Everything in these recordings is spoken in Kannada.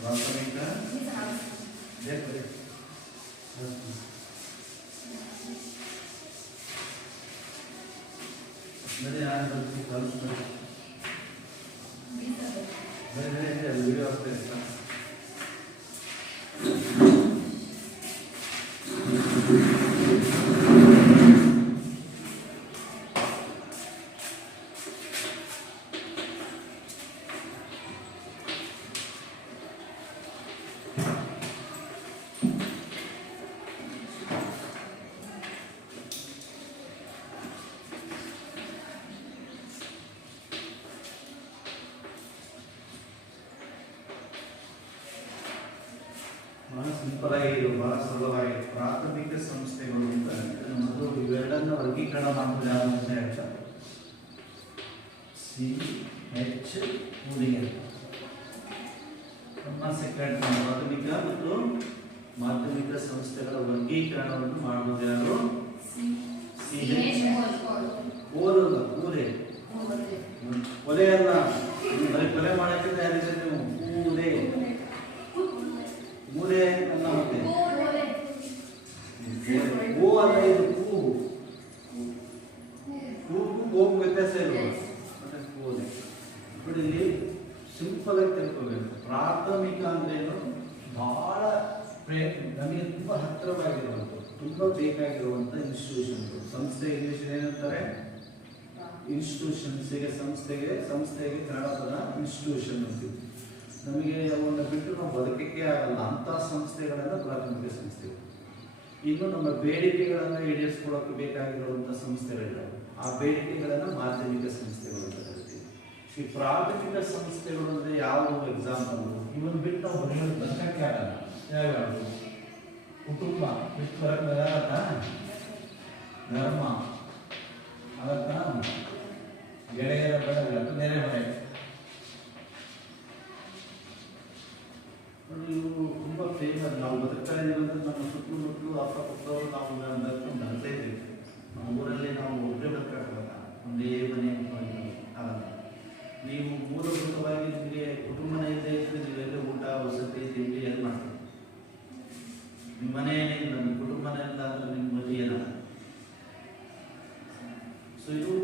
ಪ್ರಾಥಮಿಕ ವಿಡಿಯೋ ಆಗ್ತಾ ಇಷ್ಟ ಬಹಳ ಸಿಂಪಲ್ ಆಗಿ ಬಹಳ ಸುಲಭವಾಗಿ ಪ್ರಾಥಮಿಕ ಸಂಸ್ಥೆಗಳು ಅಂತ ನಮ್ಮದು ಇವೆರಡನ್ನ ವರ್ಗೀಕರಣ ಮಾಡೋದು ಯಾವುದು ಅಂತ ಹೇಳ್ತಾರೆ. CHUD ನಮ್ಮ ಸೆಕೆಂಡ್ ಪ್ರಾಥಮಿಕ ಮತ್ತು ಮಾಧ್ಯಮಿಕ ಸಂಸ್ಥೆಗಳ ವರ್ಗೀಕರಣವನ್ನು ಮಾಡುವುದು ಯಾರು? ಕೊಲೆ ಅಲ್ಲ, ಕೊಲೆ ಮಾಡಕ್ಕೆ ತಯಾರಿಸಿದ್ರೆ ನೀವು ಮೂಲೆ ಅಲ್ಲ, ಮತ್ತೆ ಓ ಅಲ್ಲ, ಇದು ಕೂಗು ಗೋಗು ವ್ಯತ್ಯಾಸ ಇಲ್ವಾ? ಕೂದೆ ನೋಡಿ, ಇಲ್ಲಿ ಸಿಂಪಲ್ ಆಗಿ ತಿಳ್ಕೋಬೇಕು. ಪ್ರಾಥಮಿಕ ಅಂದ್ರೇನು? ಬಹಳ ನಮಗೆ ತುಂಬಾ ಹತ್ತಿರವಾಗಿರುವಂಥದ್ದು, ತುಂಬಾ ಬೇಕಾಗಿರುವಂಥ ಇನ್ಸ್ಟಿಟ್ಯೂಷನ್ ಸಂಸ್ಥೆ. ಇಂಗ್ಲಿಷ್ ಏನಂತಾರೆ? ಇನ್ಸ್ಟಿಟ್ಯೂಷನ್ಸ್ಗೆ ಸಂಸ್ಥೆಗೆ ಕನ್ನಡ ಪದ ಇನ್ಸ್ಟಿಟ್ಯೂಷನ್ ಅಂತೀವಿ. ನಮಗೆ ಅವನ್ನ ಬಿಟ್ಟು ನಾವು ಬದುಕಕ್ಕೆ ಆಗಲ್ಲ ಅಂತ ಸಂಸ್ಥೆಗಳೆಲ್ಲ ಪ್ರಾಥಮಿಕ ಸಂಸ್ಥೆಗಳು. ಇನ್ನು ನಮ್ಮ ಬೇಡಿಕೆಗಳನ್ನು ಈಡೇರಿಸ್ಕೊಳ್ಳೋಕೆ ಬೇಕಾಗಿರುವಂಥ ಸಂಸ್ಥೆಗಳಿದ್ದಾವೆ, ಆ ಬೇಡಿಕೆಗಳನ್ನು ಮಾಧ್ಯಮಿಕ ಸಂಸ್ಥೆಗಳು ಅಂತ ಕರಿತೀವಿ. ಈ ಪ್ರಾಥಮಿಕ ಸಂಸ್ಥೆಗಳು ಅಂದರೆ ಯಾವ ಎಕ್ಸಾಂಪಲ್? ಇವನ್ ಬಿಟ್ಟು ನಾವು ಹೊರಗಡೆ ಬದುಕಕ್ಕೆ ಆಗಲ್ಲ. ಯಾವ್ಯಾವುದು? ಕುಟುಂಬ ಬಿಟ್ಟು ಹೊರಗೆ ಆಗತ್ತ, ಧರ್ಮ ಆಗತ್ತ, ಗೆಳೆಯರ ಬಡ ನೆರೆ ಹೊರೆ. ಇವು ತುಂಬ ಫೇಮಸ್. ನಾವು ಬದುಕ್ತಾ ಇದ್ದೀವಿ ಅಂದರೆ ನಮ್ಮ ಸುತ್ತಮುತ್ತಲು ಅಕ್ಕಪಕ್ಕದವರು ನಾವು ನಡ್ಕೊಂಡು ನಡ್ತಾ ಇದ್ದೀವಿ. ನಮ್ಮ ಊರಲ್ಲಿ ನಾವು ಒಬ್ಬರೇ ಬದುಕಾಗಲ್ಲ, ಒಂದೇ ಮನೆ ಆಗಲ್ಲ. ನೀವು ಮೂಲಭೂತವಾಗಿ ನಿಮಗೆ ಕುಟುಂಬನ ಇಲ್ಲದೆ ಇದ್ದರೆ ನೀವೆಲ್ಲ ಊಟ, ವಸತಿ, ತಿಂಡಿ ಏನು ಮಾಡ್ತೀವಿ? ನಿಮ್ಮ ಮನೆಯೇನಿಲ್ಲ, ನಿಮ್ಮ ಕುಟುಂಬನೇ ಇಲ್ಲ ಅಂದರೆ ನಿಮ್ಮ ಮನೆ ಏನಲ್ಲ. ಸೊ ಇದು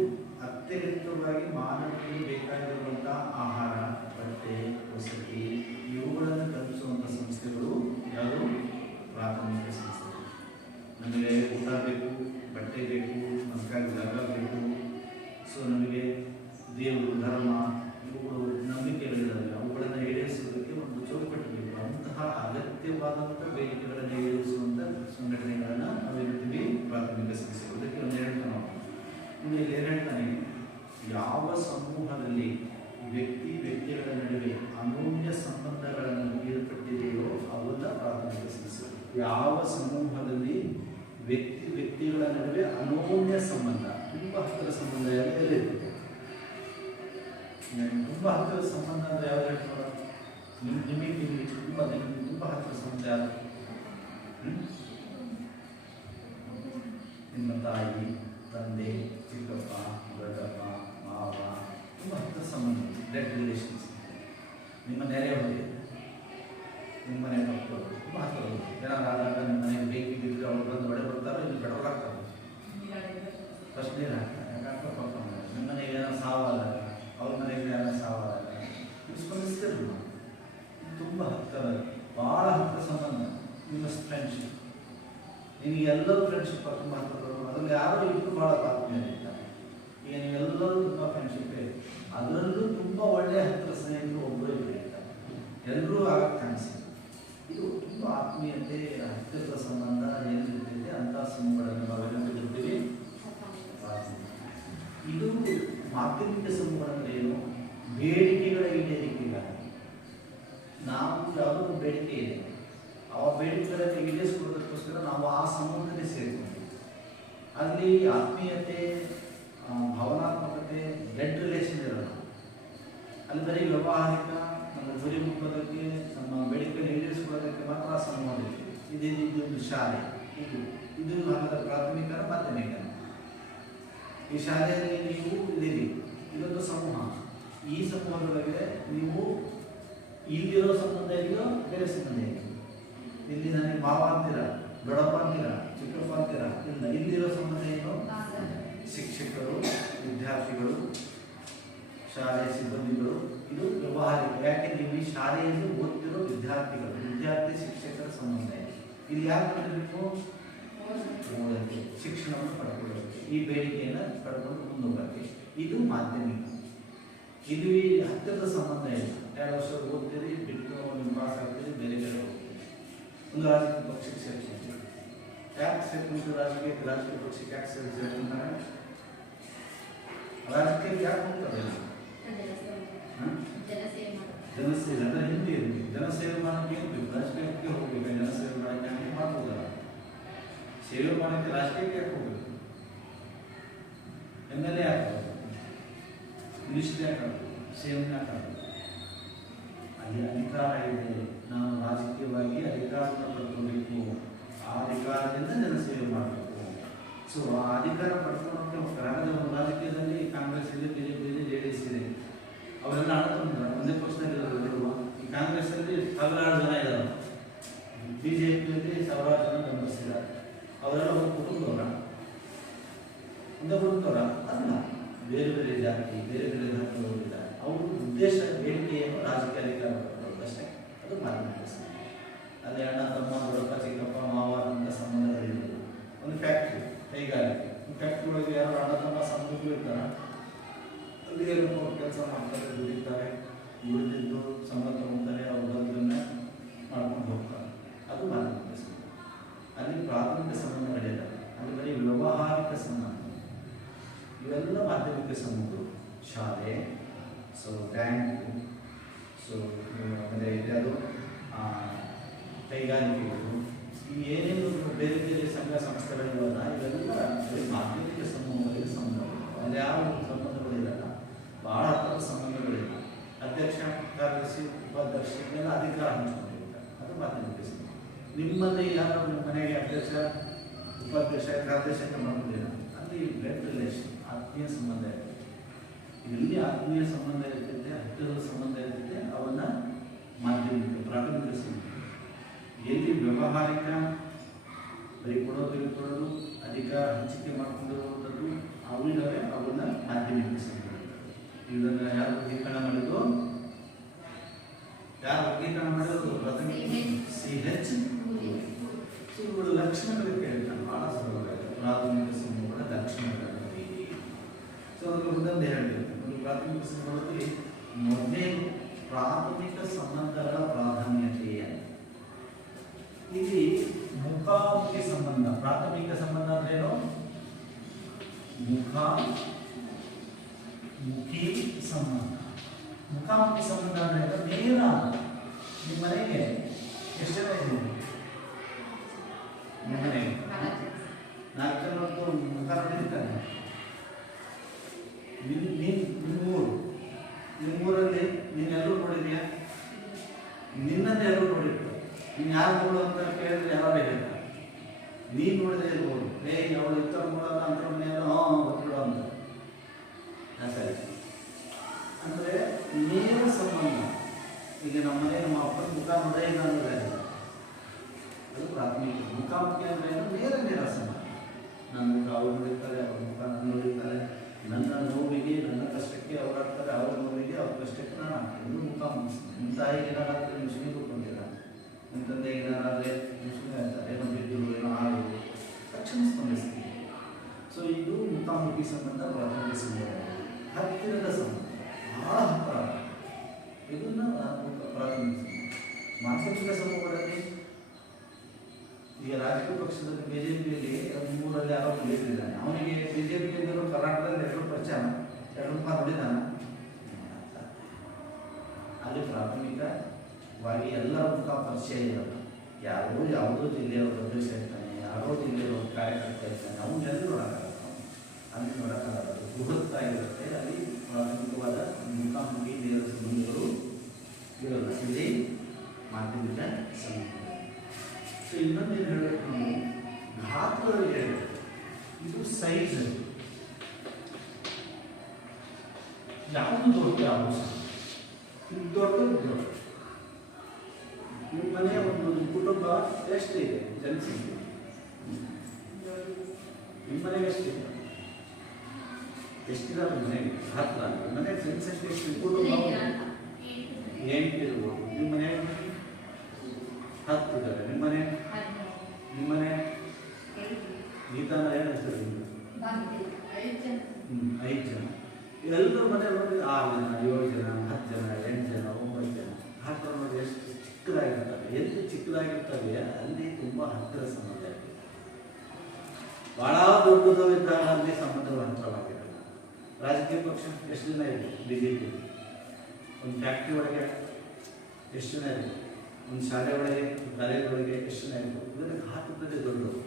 ಅತ್ಯಗತ್ಯವಾಗಿ ಮಾನವರಿಗೆ ಬೇಕಾಗಿರುವಂಥ ಆಹಾರ, ಬಟ್ಟೆ, ವಸತಿ ಇವುಗಳನ್ನು ಕಲ್ಪಿಸುವಂಥ ಸಂಸ್ಥೆಗಳು ಯಾವುದು? ಪ್ರಾಥಮಿಕ ಸಂಸ್ಥೆಗಳು. ನಮಗೆ ಊಟ ಬೇಕು, ಬಟ್ಟೆ ಬೇಕು, ನಮಗಾಗಿ ಜಾಗ ಬೇಕು. ಸೊ ನಮಗೆ ದೇವರು, ಧರ್ಮ ಇವುಗಳು ನಂಬಿಕೆಗಳಿದ್ದಾವೆ, ಅವುಗಳನ್ನು ಈಡೇರಿಸುವುದಕ್ಕೆ ಒಂದು ಚೌಕಟ್ಟು ಬೇಕು. ಅಂತಹ ಅಗತ್ಯವಾದಂಥ ಬೇಡಿಕೆಗಳನ್ನು ಈಡೇರಿಸುವಂಥ ಸಂಘಟನೆಗಳನ್ನು ನಾವು ಹೇಳ್ತೀವಿ ಪ್ರಾಥಮಿಕ ಸಂಸ್ಥೆಗಳು. ಅದಕ್ಕೆ ಒಂದು ಹೇಳ್ತಾನೆ ನಾವು ಇಲ್ಲಿ ಏನು ಹೇಳ್ತಾನೆ? ಯಾವ ಸಮೂಹದಲ್ಲಿ ವ್ಯಕ್ತಿಗಳ ನಡುವೆ ಅನೋನ್ಯ ಸಂಬಂಧಗಳನ್ನು ಏರ್ಪಟ್ಟಿದೆಯೋ ಅವೆಲ್ಲ ಪ್ರಾಥಮಿಕ ಸಂಸ್ಥೆಗಳು. ಯಾವ ಸಮೂಹದಲ್ಲಿ ವ್ಯಕ್ತಿಗಳ ನಡುವೆ ಅನೋನ್ಯ ಸಂಬಂಧ, ತುಂಬ ಹತ್ತಿರ ಸಂಬಂಧ ಯಾವ್ದು? ತುಂಬ ಹತ್ತಿರ ಸಂಬಂಧ ಅಂದರೆ ಯಾವ್ದು ಹೇಳ್ತಾರ? ನಿಮಗೆ ತುಂಬ ಹತ್ತಿರ ಸಂಬಂಧ ಯಾರು? ನಿಮ್ಮ ತಾಯಿ, ತಂದೆ, ಚಿಕ್ಕಪ್ಪ, ದೊಡ್ಡಪ್ಪ, ಮಾವ, ತುಂಬ ಹತ್ತಿರ ಸಂಬಂಧ, ಬ್ಲಡ್ ರಿಲೇಷನ್ಸ್. ನಿಮ್ಮ ನೆರೆಹೊರೆ, ನಿಮ್ಮ ಮನೆ ಮಕ್ಕಳು ತುಂಬ ಹತ್ತಿರ. ಏನಾದ್ರು ಆದಾಗ ನಿಮ್ಮ ಮನೆಗೆ ಬೇಕಿದ್ದರೆ ಅವ್ರು ಬಂದು ಒಡೆ ಬರ್ತಾರೆ, ಇಲ್ಲಿ ಬೆಡವರಾಗ್ತಾರೆ, ಫಸ್ಟ್ ನೀರು ಹಾಕ್ತಾರೆ. ಯಾಕಂದ್ರೆ ಪಕ್ಕ ನಿಮ್ಮ ಮನೆಗೆ ಏನಾದ್ರು ಸಾವಾದಾಗ, ಅವ್ರ ಮನೆಗೆ ಏನಾದ್ರು ಸಾವಾದಾಗ ಸ್ಪಂದಿಸ್ತಿರಲ್ಲ. ತುಂಬ ಹತ್ತಿರ, ಭಾಳ ಹತ್ತಿರ ಸಂಬಂಧ. ನಿಮ್ಮ ಫ್ರೆಂಡ್ಶಿಪ್, ನಿಮಗೆ ಎಲ್ಲರೂ ಫ್ರೆಂಡ್ಶಿಪ್ ತುಂಬ ಹತ್ತಿರ. ಅದರಲ್ಲಿ ಯಾರು ಇಬ್ಬರು ಭಾಳ ಆತ್ಮೀಯ ಇರ್ತಾರೆ. ಈಗ ನೀವೆಲ್ಲರೂ ತುಂಬ ಫ್ರೆಂಡ್ಶಿಪ್ ಇದೆ, ಅದರಲ್ಲೂ ತುಂಬ ಒಳ್ಳೆಯ ಹತ್ತಿರ ಸ್ನೇಹಿತರು ಒಬ್ಬರು ಇಬ್ಬರು ಇರ್ತಾರೆ, ಎಲ್ಲರೂ ಆಗಕ್ಕೆ ಚಾನ್ಸ್ ಇದೆ. ಇದು ತುಂಬ ಆತ್ಮೀಯತೆ, ಹತ್ತಿರದ ಸಂಬಂಧ ಏನಿರ್ತೈತೆ ಅಂಥ ಸಮೂಹಗಳನ್ನು ನಾವೇನು ಕರಿತೀವಿ? ಇದು ಮಾಧ್ಯಮಿಕ ಸಮೂಹಗಳಂದ್ರೆ ಏನು? ಬೇಡಿಕೆಗಳ ಈಡೇರಿಕೆಗಾಗಿ ನಾವು ಯಾವುದೋ ಒಂದು ಬೇಡಿಕೆ ಇದೆ, ಆ ಬೇಡಿಕೆಗಳನ್ನು ಈಡೇರಿಸಿಕೊಳ್ಳೋದಕ್ಕೋಸ್ಕರ ನಾವು ಆ ಸಮೂಹದಲ್ಲಿ ಸೇರ್ತೀವಿ. ಅಲ್ಲಿ ಆತ್ಮೀಯತೆ, ಭಾವನಾತ್ಮಕತೆ, ಬ್ಲಡ್ ರಿಲೇಷನ್ ಇರೋಲ್ಲ. ಅಲ್ಲಿ ಬರೀ ವ್ಯವಹಾರಿಕ, ನಮ್ಮ ಗುರಿ ಮುಖೋದಕ್ಕೆ, ನಮ್ಮ ಬೇಡಿಕೆ ಈಡೇರಿಸಿಕೊಳ್ಳೋದಕ್ಕೆ ಮಾತ್ರ ಆ ಸಮೂಹ ಇದೆ. ಇದು ಶಾಲೆ, ಇದು ಹಾಗಾದ ಪ್ರಾಥಮಿಕ ಮಾಧ್ಯಮಿಕ. ಈ ಶಾಲೆಯಲ್ಲಿ ನೀವು ಇದ್ದೀರಿ, ಇದೊಂದು ಸಮೂಹ. ಈ ಸಮೂಹದೊಳಗೆ ನೀವು ಇಲ್ಲಿರೋ ಸಂಬಂಧ ಇದೆಯೋ ಬೇರೆ ಸಂಬಂಧ ಇದೆಯೋ? ಇಲ್ಲಿ ನನಗೆ ಮಾವ ಅಂತೀರ, ದೊಡ್ಡಪ್ಪ ಅಂತೀರ, ಚಿಕ್ಕಪ್ಪ ಅಂತೀರ, ಇಲ್ಲ. ಇಲ್ಲಿರೋ ಸಂಬಂಧ ಏನು? ಶಿಕ್ಷಕರು, ವಿದ್ಯಾರ್ಥಿಗಳು, ಶಾಲೆ ಸಿಬ್ಬಂದಿಗಳು. ಇದು ವ್ಯವಹಾರಿಕ. ಯಾಕೆಂದ್ರೆ ಇಲ್ಲಿ ಶಾಲೆಯಲ್ಲಿ ಓದ್ತಿರೋ ವಿದ್ಯಾರ್ಥಿಗಳು, ವಿದ್ಯಾರ್ಥಿ ಶಿಕ್ಷಕರ ಸಂಬಂಧ ಇದೆ. ಇಲ್ಲಿ ಯಾಕೆ ಮಾಡಬೇಕು? ಓದಕ್ಕೆ, ಶಿಕ್ಷಣವನ್ನು ಪಡ್ಕೊಳ್ಳೋಕ್ಕೆ, ಈ ಬೇಡಿಕೆಯನ್ನು ಪಡ್ಕೊಂಡು ಮುಂದೋಗಕ್ಕೆ. ಇದು ಮಾಧ್ಯಮಿಕ. ಇದು ಈ ಹತ್ತಿರದ ಸಂಬಂಧ ಇಲ್ಲ. 2 ವರ್ಷ ಓದ್ತೀರಿ, ಬಿಟ್ಟು ನಿಮ್ಮ ಪಾಸ್ ಆಗ್ತೀರಿ, ಬೇರೆ ಬೇರೆ ಹೋಗ್ತೀರಿ. ಒಂದು ರಾಜಕೀಯ ಪಕ್ಷಕ್ಕೆ ಸೇರ್ಕೊಂತೀರಿ. ಯಾಕೆ ಸೇರ್ಕೊಂಡು ರಾಜಕೀಯ ಪಕ್ಷಕ್ಕೆ ಯಾಕೆ ಸೇರ್ಕೊಂತಾರೆ? ರಾಜಕೀಯ ಯಾಕೆ ಹೋಗ್ತಾರೆ? ಜನಸೇವೆ ಅದರ ಹಿಂದೆ ಇರಬೇಕು. ಜನಸೇವೆ ಮಾಡೋಕ್ಕೆ ಏನು ಬೇಕು? ರಾಜಕೀಯಕ್ಕೆ ಹೋಗ್ಬೇಕು. ಜನಸೇವೆ ಮಾಡೋಕ್ಕೆ ಹಂಗೆ ಮಾಡ್ಬೋದಲ್ಲ. ಸೇವೆ ಮಾಡೋಕ್ಕೆ ರಾಜಕೀಯಕ್ಕೆ ಯಾಕೆ ಹೋಗ್ಬೇಕು? MLA ಯಾಕೆ ಹೋಗ್ಬೇಕು? ಮಿನಿಸ್ಟರ್ ಯಾಕೆ ಆಗ್ಬೇಕು? ಸೇವೆ ಯಾಕೆ ಆಗ್ಬೇಕು? ಅಲ್ಲಿ ಅಧಿಕಾರ ಇದೆ. ನಾವು ರಾಜಕೀಯವಾಗಿ ಅಧಿಕಾರವನ್ನು ಪಡ್ಕೊಳ್ಬೇಕು. ಆ ಅಧಿಕಾರದಿಂದ ಜನಸೇವೆ ಮಾಡಬೇಕು. ಸೊ ಆ ಅಧಿಕಾರ ಪಡ್ಕೊಳ್ಳೋಕೆ ಹೋಗ್ತಾರೆ. ರಾಜಕೀಯದಲ್ಲಿ ಕಾಂಗ್ರೆಸ್ ಇದೆ, BJP ಇದೆ, JDS ಇದೆ. ಅವರೆಲ್ಲ ಆಡ್ಕೊಂಡ್ರೆ ಒಂದೇ ಪಕ್ಷದಲ್ಲಿ ಇರುವ. ಈ ಕಾಂಗ್ರೆಸ್ಸಲ್ಲಿ 1000 ಜನ ಇದ್ದಾರೆ, BJPಯಲ್ಲಿ 1000 ಜನ ಬೆಂಬಲಿಸಿದ್ದಾರೆ. ಅವರೆಲ್ಲ ಒಂದು ಕುಟುಂಬದವರ, ಒಂದೇ ಕುಟುಂಬದವರ ಅಲ್ಲ, ಬೇರೆ ಬೇರೆ ಜಾತಿ, ಬೇರೆ ಬೇರೆ ಧರ್ಮದವರಿದ್ದಾರೆ. ಅವ್ರ ಉದ್ದೇಶ, ಬೇಡಿಕೆಯನ್ನು ರಾಜಕೀಯ ಅಧಿಕಾರ ಪಡ್ಕೊಳ್ಳೋದು ಅಷ್ಟೇ. ಅದು ಮಾಧ್ಯಮಿಕ ಸಂಬಂಧ. ಅಲ್ಲಿ ಅಣ್ಣ ತಮ್ಮ, ದೊಡ್ಡಪ್ಪ ಚಿಕ್ಕಪ್ಪ ಮಾವ ಅಂತ ಸಂಬಂಧಗಳಿರೋದು. ಒಂದು ಫ್ಯಾಕ್ಟ್ರಿ, ಕೈಗಾರಿಕೆ. ಫ್ಯಾಕ್ಟ್ರಿ ಒಳಗೆ ಯಾರು ಅಣ್ಣ ತಮ್ಮ ಸಂಬಂಧಗಳು ಇರ್ತಾರ, ಅಲ್ಲಿ ಏನೋ ಕೆಲಸ ಮಾಡ್ತಾರೆ, ದುಡಿತಾರೆ, ದುಡಿದಿದ್ದು ಸಂಬಳ ತಗೊಳ್ತಾರೆ, ಅವ್ರನ್ನ ಮಾಡ್ಕೊಂಡು ಹೋಗ್ತಾರೆ. ಅದು ಮಾಧ್ಯಮಿಕ ಸಂಬಂಧ. ಅಲ್ಲಿ ಪ್ರಾಥಮಿಕ ಸಂಬಂಧಗಳಿಲ್ಲ. ಅಲ್ಲಿ ಬರೀ ವ್ಯವಹಾರಿಕ ಸಂಬಂಧ. ಇವೆಲ್ಲ ಮಾಧ್ಯಮಿಕ ಸಂಬಂಧಗಳು. ಶಾಲೆ, ಸೊ ಬ್ಯಾಂಕು, ಸೊ ಅಂದರೆ ಯಾವುದು ಕೈಗಾರಿಕೆಗಳು, ಈ ಏನೇನು ಬೇರೆ ಬೇರೆ ಸಂಘ ಸಂಸ್ಥೆಗಳಿವಲ್ಲ, ಇವೆಲ್ಲ ಬರೀ ಮಾಧ್ಯಮಿಕ ಸಂಬಂಧಗಳಿಗೆ ಸಂಬಂಧಗಳು. ಅಲ್ಲಿ ಯಾವ ಸಂಬಂಧಗಳಿರಲ್ಲ, ಭಾಳ ಹತ್ತಿರದ ಸಂಬಂಧಗಳಿಲ್ಲ. ಅಧ್ಯಕ್ಷ, ಕಾರ್ಯದರ್ಶಿ, ಉಪಾಧ್ಯಕ್ಷ ಇವೆಲ್ಲ ಅಧಿಕಾರ ಹಂಚ್ಕೊಂಡಿರ್ತಾರೆ. ಅದು ಮಾಧ್ಯಮಿಕ ಸಂಬಂಧ. ನಿಮ್ಮಲ್ಲಿ ಯಾರು ನಿಮ್ಮ ಮನೆಗೆ ಅಧ್ಯಕ್ಷ, ಉಪಾಧ್ಯಕ್ಷ, ಕಾರ್ಯದರ್ಶಿ ಅಂತ ಮಾಡ್ಕೊಂಡಿಲ್ಲ, ಅಲ್ಲಿ ಬ್ಲಡ್ ರಿಲೇಷನ್, ಆತ್ಮೀಯ ಸಂಬಂಧ ಇರ್ತದೆ. ಎಲ್ಲಿ ಆತ್ಮೀಯ ಸಂಬಂಧ ಇರ್ತೈತೆ, ಹತ್ತಿರದ ಸಂಬಂಧ ಇರ್ತೈತೆ, ಅವನ್ನ ಮಾಧ್ಯಮಿಕ, ಪ್ರಾಥಮಿಕ ಸಂಬಂಧ. ಎಲ್ಲಿ ವ್ಯವಹಾರಿಕ, ಬರೀ ಕೊಡೋದು ಇಟ್ಕೊಳ್ಳೋದು, ಅಧಿಕಾರ ಹಂಚಿಕೆ ಮಾಡ್ಕೊಂಡಿರುವಂಥದ್ದು ಅವಿಲ್ಲವೇ, ಅವನ್ನ ಮಾಧ್ಯಮಿಕ ಸಂಬಂಧ. ಇದನ್ನು ಯಾರು ವರ್ಗೀಕರಣ ಮಾಡಿದ್ರು? ಯಾರು ವರ್ಗೀಕರಣ ಮಾಡಿರೋದು? ಪ್ರಾಥಮಿಕ CH. ಇವುಗಳ ಲಕ್ಷಣಗಳು ಕೇಳಿರ್ತಾರೆ, ಬಹಳ ಸರಳವಾಗಿ. ಪ್ರಾಥಮಿಕ ಸಂಬಂಧಗಳ ಲಕ್ಷಣಗಳು. ಸೊ ಅದಕ್ಕೆ ಒಂದೊಂದು ಹೇಳಿರ್ತಾರೆ. ಒಂದು ಪ್ರಾಥಮಿಕ ಸಂಬಂಧದಲ್ಲಿ ಮೊದಲೇನು ಪ್ರಾಥಮಿಕ ಸಂಬಂಧಗಳ ಪ್ರಾಧಾನ್ಯತೆ. ಇಲ್ಲಿ ಮುಖಾಮುಖಿ ಸಂಬಂಧ. ಪ್ರಾಥಮಿಕ ಸಂಬಂಧ ಅಂದ್ರೆ ಏನು? ಮುಖಿ ಸಂಬಂಧ. ಮುಖಾಮುಖಿ ಸಂಬಂಧ ಅಂದ್ರೆ ನೇರ. ನಿಮ್ಮ ಮನೆಗೆ ಎಷ್ಟು ಜನ ಇದ್ದೀವಿ? ನಿಮ್ಮ ಮನೆಗೆ 4 ಜನ ಮುಖ ನೋಡಿರ್ತಾನೆ. ನಿಮ್ಮೂರಲ್ಲಿ ನೀನೆಲ್ಲರೂ ನೋಡಿದ್ಯಾ? ನಿನ್ನನ್ನು ಎಲ್ಲರೂ ನೋಡಿರ್ತಾರೆ. ನೀನು ಯಾರು ನೋಡು ಅಂತ ಕೇಳಿದ್ರೆ ಯಾರು ಹೇಳ್ತಾರೆ. ನೀನು ನೋಡಿದ್ರೆ ಇರ್ಬೋದು, ಅವಳು ಇತರ ನೋಡಲ್ಲ ಅಂತ ಮನೆಯಲ್ಲ, ಗೊತ್ತಿಡೋ ಅಂತ. ಸರಿ, ಅಂದರೆ ನೇರ ಸಂಬಂಧ. ಈಗ ನಮ್ಮ ಮನೆ ನಮ್ಮ ಅಪ್ಪನ ಮುಖ ನೋಡೇ ಇಲ್ಲ ಅಂದ್ರೆ ಅದು ಪ್ರಾಥಮಿಕ. ಮುಖಾಮುಖಿ ಅಂದರೆ ನೇರ ಸಂಬಂಧ. ನನ್ನ ಮುಖ ಅವ್ರು ನೋಡಿರ್ತಾರೆ, ಅವ್ರ ಮುಖ ನನ್ನ ನೋಡಿರ್ತಾರೆ. ನನ್ನ ನೋವಿಗೆ, ನನ್ನ ಕಷ್ಟಕ್ಕೆ ಅವ್ರು ಆಗ್ತಾರೆ, ಅವ್ರ ನೋವಿಗೆ, ಅವ್ರ ಕಷ್ಟಕ್ಕೆ ನಾನು ಆಗ್ತೀನಿ. ಇದು ಮುಖಾಮುಖಿ. ನಿಮ್ಮ ತಾಯಿಗೆ ಏನಾಗುತ್ತೆ, ಮುಸ್ಲಿಂ ಕೂತ್ಕೊಂಡಿಲ್ಲ. ನಿಮ್ಮ ತಂದೆಗೆ ಏನಾದರೆ ಮುಸ್ಲಿಂ ಹೇಳ್ತಾರೆ, ಏನೋ ಬಿದ್ದು, ಏನೋ ಆಗೋದು, ತಕ್ಷಣ ಸ್ಪಂದಿಸ್ತೀವಿ. ಸೊ ಇದು ಮುಖಾಮುಖಿ ಸಂಬಂಧ, ಪ್ರಾಥಮಿಕ ಸಂಬಂಧ. ಹತ್ತಿರದ ಸಂಬಂಧ, ಬಹಳ ಹತ್ತಿರ. ಇದನ್ನು ಪ್ರಾಥಮಿಕ ಸಂಬಂಧ. ಮಾಧ್ಯಮಿಕ ಸಂಬಂಧಗಳಲ್ಲಿ ಈಗ ರಾಜಕೀಯ ಪಕ್ಷದಲ್ಲಿ BJPಯಲ್ಲಿ 3ರಲ್ಲಿ ಯಾರೋ ಗೆದ್ದಿದ್ದಾನೆ. ಅವನಿಗೆ BJPಯಲ್ಲಿರೋ ಕರ್ನಾಟಕದಲ್ಲಿ 2 ಪರಿಚಯ, 2 ಮುಖ ನೋಡಿದಾನ. ಅಲ್ಲಿ ಪ್ರಾಥಮಿಕವಾಗಿ ಎಲ್ಲರ ಮುಖ ಪರಿಚಯ ಇರೋದು. ಯಾವುದೋ ಜಿಲ್ಲೆಯವರು ಅಧ್ಯಕ್ಷ ಇರ್ತಾನೆ, ಯಾವುದೋ ಜಿಲ್ಲೆಯವರು ಕಾರ್ಯಕರ್ತ ಇರ್ತಾನೆ, ಅವನ್ನೆಲ್ಲರೂ ನೋಡೋಕ್ಕಾಗಲ್ಲ. ಅಲ್ಲಿ ನೋಡೋಕ್ಕಾಗಲ್ಲ. ಬೃಹತ್ತಾಗಿರುತ್ತೆ. ಅಲ್ಲಿ ಪ್ರಾಥಮಿಕವಾದ ಮುಖಾಮುಖಿ ನೇರ ಸಂಬಂಧಗಳು ಇರೋಲ್ಲ. ಇಲ್ಲಿ ಮಾಧ್ಯಮಿಕ ಸಂಬಂಧ. ಸೊ ಇನ್ನೊಂದೇನು ಹೇಳಬೇಕು, ನಾವು ಗಾತ್ರದಲ್ಲಿ ಹೇಳಬೇಕು. ಇದು ಸೈಜ್. ಯಾವುದು ದೊಡ್ಡ, ಯಾವುದು ಇದು ದೊಡ್ಡ. ನಿಮ್ಮ ಮನೆ ಒಂದು ಕುಟುಂಬ ಎಷ್ಟಿದೆ ಜನಸಂಖ್ಯೆ? ನಿಮ್ಮ ಮನೆಗೆ ಎಷ್ಟಿದೆ? ಎಷ್ಟಿರೋದು ಮನೆಗೆ? 10 ಮನೆ ಜನಸಂಖ್ಯೆ ಎಷ್ಟು? ಕುಟುಂಬ 8 ಇರ್ಬೋದು. ನಿಮ್ಮ ಮನೆ 10 ಇದ್ದಾರೆ. ನಿಮ್ಮ ಮನೆ ಗೀತಾನ ಏನು ಹೆಸರು? 5 ಜನ. ಎಲ್ಲರ ಮನೆ ನೋಡಿ 6 ಜನ, 7 ಜನ, 10 ಜನ, 8 ಜನ, 9 ಜನ. ಆ ಥರ ನೋಡಿ ಎಷ್ಟು ಚಿಕ್ಕದಾಗಿರ್ತವೆ. ಎಲ್ಲಿ ಚಿಕ್ಕದಾಗಿರ್ತವೆ ಅಲ್ಲಿ ತುಂಬ ಹತ್ತಿರ ಸಂಬಂಧ ಇದೆ. ಭಾಳ ದೊಡ್ಡದಿದ್ದಾಗ ಅಲ್ಲಿ ಸಂಬಂಧಗಳು ಹತ್ತಿರವಾಗಿರಲ್ಲ. ರಾಜಕೀಯ ಪಕ್ಷ ಎಷ್ಟು ಜನ ಇದೆ? BJP. ಒಂದು ಫ್ಯಾಕ್ಟ್ರಿ ಒಳಗೆ ಎಷ್ಟು ಜನ ಇದೆ? ಒಂದು ಶಾಲೆ ಒಳಗೆ, ಕಾಲೇಜ್ ಒಳಗೆ ಎಷ್ಟು ಜನ ಇದೆ? ಇದರಲ್ಲಿ ಗಾತ್ರದಲ್ಲಿ ದೊಡ್ಡದು.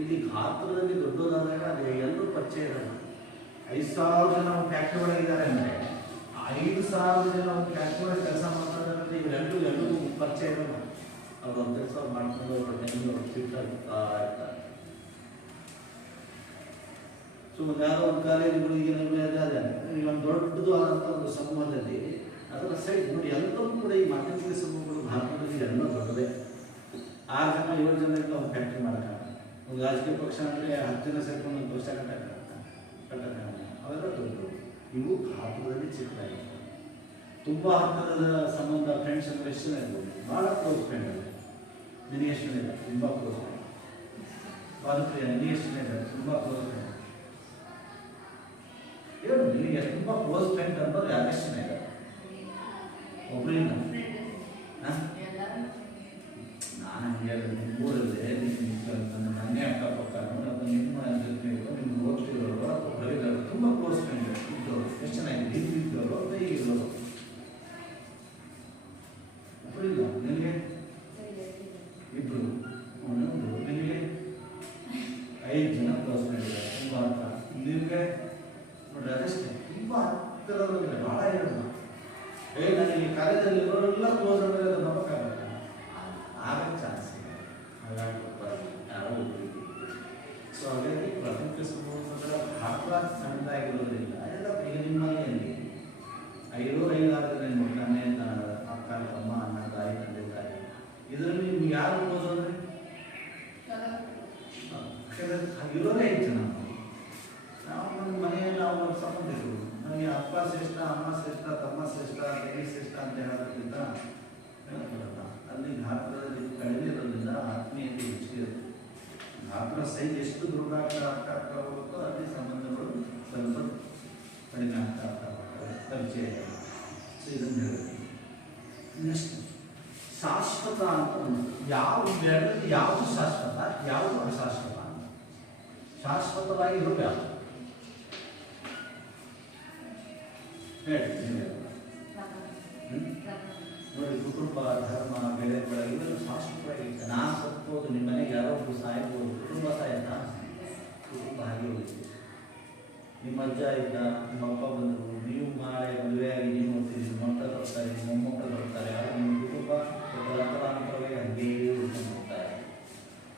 ಇಲ್ಲಿ ಗಾತ್ರದಲ್ಲಿ ದೊಡ್ಡದಾದಾಗ ಅದು ಎಲ್ಲರೂ ಪರಿಚಯ ಇರಲ್ಲ. 5,000 ಜನ ಒಂದು ಫ್ಯಾಕ್ಟ್ರಿ ಒಳಗಿದ್ದಾರೆ ಅಂದರೆ 5,000 ಜನ ಒಂದು ಫ್ಯಾಕ್ಟ್ರಿ ಒಳಗೆ ಕೆಲಸ ಮಾಡ್ತಾರೆ. ಎಲ್ಲರಿಗೂ ಪರಿಚಯ ಇರಲ್ಲ. ಅವ್ರು ಒಂದು ಕೆಲಸ ಮಾಡ್ಕೊಂಡು ಅವ್ರು ಸಿಗ್ತಾ ಇರ್ತಾರೆ. ಸೊ ಯಾರೋ ಒಂದು ಕಾಲೇಜುಗಳು ಈಗ ಒಂದು ದೊಡ್ಡದು ಆದಂಥ ಒಂದು ಸಮೂಹದಲ್ಲಿ ಅದರ ಸೈಡ್ ನೋಡಿ ಎಲ್ಲರೂ ಕೂಡ ಈ ಮಾಧ್ಯಮಿಕ ಸಮೂಹಗಳು ಭಾರತದಲ್ಲಿ ಎಲ್ಲ ದೊಡ್ಡದೇ. 6 ಜನ 7 ಜನರಿಂದ ಒಂದು ಫ್ಯಾಕ್ಟ್ರಿ ಮಾಡೋಕ್ಕಾಗಲ್ಲ. ಒಂದು ರಾಜಕೀಯ ಪಕ್ಷ ಅಂದರೆ 10 ಜನ ಸೇರ್ಕೊಂಡು ಒಂದು ವರ್ಷ ಕಟ್ಟಕ್ಕಾಗಲ್ಲ. ಅವೆಲ್ಲ ದೊಡ್ಡದು. ಇವು ಗಾತ್ರದಲ್ಲಿ ಚಿಕ್ಕದಾಗಿರ್ತವೆ. ತುಂಬ ಹತ್ತಿರದ ಸಂಬಂಧ ಫ್ರೆಂಡ್ಸ್ ಅಂದರೆ ಎಷ್ಟು ಜನ ಇರ್ಬೋದು? ಭಾಳ ಕ್ಲೋಸ್ ಫ್ರೆಂಡ್ ಇದೆ. ನಿನಗೆ ಎಷ್ಟು ಜನ ಇದೆ? ತುಂಬ ಕ್ಲೋಸ್ ಫ್ರೆಂಡ್. ಭಾರತೀಯ ನಿನಗೆ ಎಷ್ಟು ಜನ ಇದೆ? ತುಂಬ ಕ್ಲೋಸ್ ಫ್ರೆಂಡ್. ಹೇಳು, ನಿನಗೆ ತುಂಬ ಕ್ಲೋಸ್ ಫ್ರೆಂಡ್ ಅನ್ನೋದು ಯಾರೆಷ್ಟು ಜನ ಇದೆ? ಒಬ್ಬರಿಂದ ನಾನು ಹಂಗೆ ಊರಲ್ಲಿ ನನ್ನ ಮನೆ ಅಕ್ಕಪಕ್ಕ ನಿಮ್ಮ ನಿಮ್ಗೆ ಓದ್ತಿರೋರು ಅಥವಾ ಬರೀರೋರು ತುಂಬ ಕ್ಲೋಸ್ ಫ್ರೆಂಡ್ ಇದ್ದವರು ಎಷ್ಟು ಚೆನ್ನಾಗಿದೆ. ಇದ್ದವರು ಇರೋರು ಒಬ್ಬರಿಲ್ಲ. ನಿನಗೆ ಇಬ್ಬರು, ನಿನಗೆ 5 ಜನ ಕ್ಲೋಸ್ ಫ್ರೆಂಡ್ ಇದೆ. ತುಂಬ ಹತ್ರ. ನಿನಗೆ ನೋಡ್ರಿ ಅದಷ್ಟೇ. ತುಂಬ ಹತ್ತಿರದಲ್ಲಿ ಭಾಳ ಇರೋದು. ನನಗೆ ಕಾಲೇಜಲ್ಲಿ ಇರೋರೆಲ್ಲ ಕ್ಲೋಸ್ ಅಂದರೆ ಅದು ನಂಬಕ್ಕಾಗಲ್ಲ. ಆಗಕ್ಕೆ ಚಾನ್ಸ್ ಇದೆ. ಹಾಗಾಗಿ ಯಾರೋ ಸೊ ಹಾಗಾಗಿ ಪ್ರಾಥಮಿಕ ಸಮೂಹಗಳ ಭಾಗ ಸಣ್ಣದಾಗಿರೋದ್ರಿಂದ ಎಲ್ಲ ಈಗ ನಿಮ್ಮ ಮನೆಯಲ್ಲಿ 5-6 ಜನ ನೋಡ್ತಾನೆ, ಅಕ್ಕ, ತಮ್ಮ, ಅಣ್ಣ, ತಾಯಿ, ತಂದೆ, ತಾಯಿ. ಇದರಲ್ಲಿ ನಿಮ್ಗೆ ಯಾರು ಕ್ಲೋಸ್ ಅಂದರೆ ಇರೋದೇ 5 ಜನ. ನಾವು ನಮ್ಮ ಮನೆಯಲ್ಲಿ ನಾವು ಸಂಬಂಧಿಸರು. ನನಗೆ ಅಪ್ಪ ಶ್ರೇಷ್ಠ, ಅಮ್ಮ ಶ್ರೇಷ್ಠ, ತಮ್ಮ ಶ್ರೇಷ್ಠ, ತಂಗಿ ಶ್ರೇಷ್ಠ ಅಂತ ಹೇಳೋದ್ರಿಂದ ಅಲ್ಲಿ ಗಾತ್ರದಲ್ಲಿ ಕಡಿಮೆ ಇರೋದ್ರಿಂದ ಆತ್ಮೀಯತೆ ಹೆಚ್ಚಿರುತ್ತೆ. ಗಾತ್ರ ಸೈಜ್ ಎಷ್ಟು ದೊಡ್ಡ ಆಗ್ತಾ ಹೋಗುತ್ತೋ ಅಲ್ಲಿ ಸಂಬಂಧಗಳು ಸ್ವಲ್ಪ ಕಡಿಮೆ ಆಗ್ತಾ ಹೋಗ್ತವೆ, ಪರಿಚಯ. ಸೊ ಇದನ್ನು ಹೇಳ್ತೀನಿ. ನೆಕ್ಸ್ಟ್ ಶಾಶ್ವತ ಅಂತ ಯಾವುದು ಶಾಶ್ವತ, ಯಾವುದು ಅಶಾಶ್ವತ ಅಂತ. ಶಾಶ್ವತವಾಗಿ ಇರೋದು ಯಾವುದು ಹೇಳಿ. ನೋಡಿ, ಕುಟುಂಬ, ಧರ್ಮ, ಬೆಳೆ ಇವೆಲ್ಲ ಶಾಶ್ವತವಾಗಿರುತ್ತೆ. ನಾನು ಸತ್ಬೋದು, ನಿಮ್ಮ ಮನೆಗೆ ಯಾರೋ ಒಬ್ಬರು ಸಾಯ್ಬೋದು, ಕುಟುಂಬ ಸಾಯ್ತಾ? ಕುಟುಂಬ ಹಾಗೆ ಹೋಗುತ್ತೆ. ನಿಮ್ಮ ಅಜ್ಜ ಇದ್ದ, ನಿಮ್ಮ ಅಪ್ಪ ಬಂದರು, ನೀವು ನಾಳೆ ಮದುವೆಯಾಗಿ ನೀವು ಹೋಗ್ತೀರಿ, ನಿಮ್ಮ ಮಕ್ಕಳು ಬರ್ತಾರೆ, ನಿಮ್ಮ ಮೊಮ್ಮಕ್ಕಳು ಬರ್ತಾರೆ. ಅದು ನಿಮ್ಮ ಕುಟುಂಬ ತಲಾಂತರವಾಗಿ ಹಾಗೇ ಉಳ್ಕೊಂಡು ಹೋಗ್ತಾರೆ.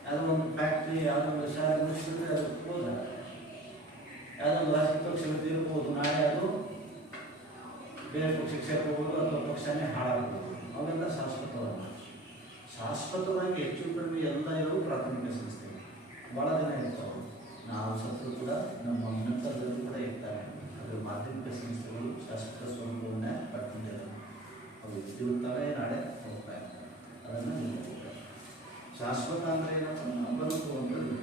ಯಾವುದೋ ಒಂದು ಫ್ಯಾಕ್ಟ್ರಿ, ಯಾವುದೋ ಒಂದು ಶಾಲೆ ಮುಗಿಸಿದ್ರೆ ಅದು ಹೋದ, ಯಾವುದೋ ಒಂದು ರಾಜಕೀಯ ಪಕ್ಷ ಇರ್ಬೋದು, ನಾಳೆ ಅದು ಬೇರೆ ಪಕ್ಷಕ್ಕೆ ಸೇರ್ಕೋಬೋದು ಅಥವಾ ಪಕ್ಷನೇ ಹಾಳಾಗ್ಬೋದು. ಅವೆಲ್ಲ ಶಾಶ್ವತವಾಗಿ ಹೆಚ್ಚು ಕಡಿಮೆ ಎಲ್ಲ ಇರೋದು ಪ್ರಾಥಮಿಕ ಸಂಸ್ಥೆ. ಭಾಳ ದಿನ ಇರ್ತಾವೆ. ನಾವು ಸತ್ರು ಕೂಡ ನಮ್ಮ ನಂತರದಲ್ಲೂ ಕೂಡ ಇರ್ತಾರೆ. ಅದು ಮಾಧ್ಯಮಿಕ ಸಂಸ್ಥೆಗಳು ಶಾಶ್ವತ ಸ್ವರೂಪವನ್ನೇ ಪಡ್ಕೊಂಡಿದ್ದಾರೆ. ಅವು ಇರ್ತಾರೆ, ನಾಳೆ ಹೋಗ್ತಾ ಇರ್ತಾರೆ. ಅದನ್ನು ನಿಲ್ಕೋತಾರೆ. ಶಾಶ್ವತ ಅಂದರೆ ಏನಪ್ಪ ಬರುವುದು ಅಂತಂದು.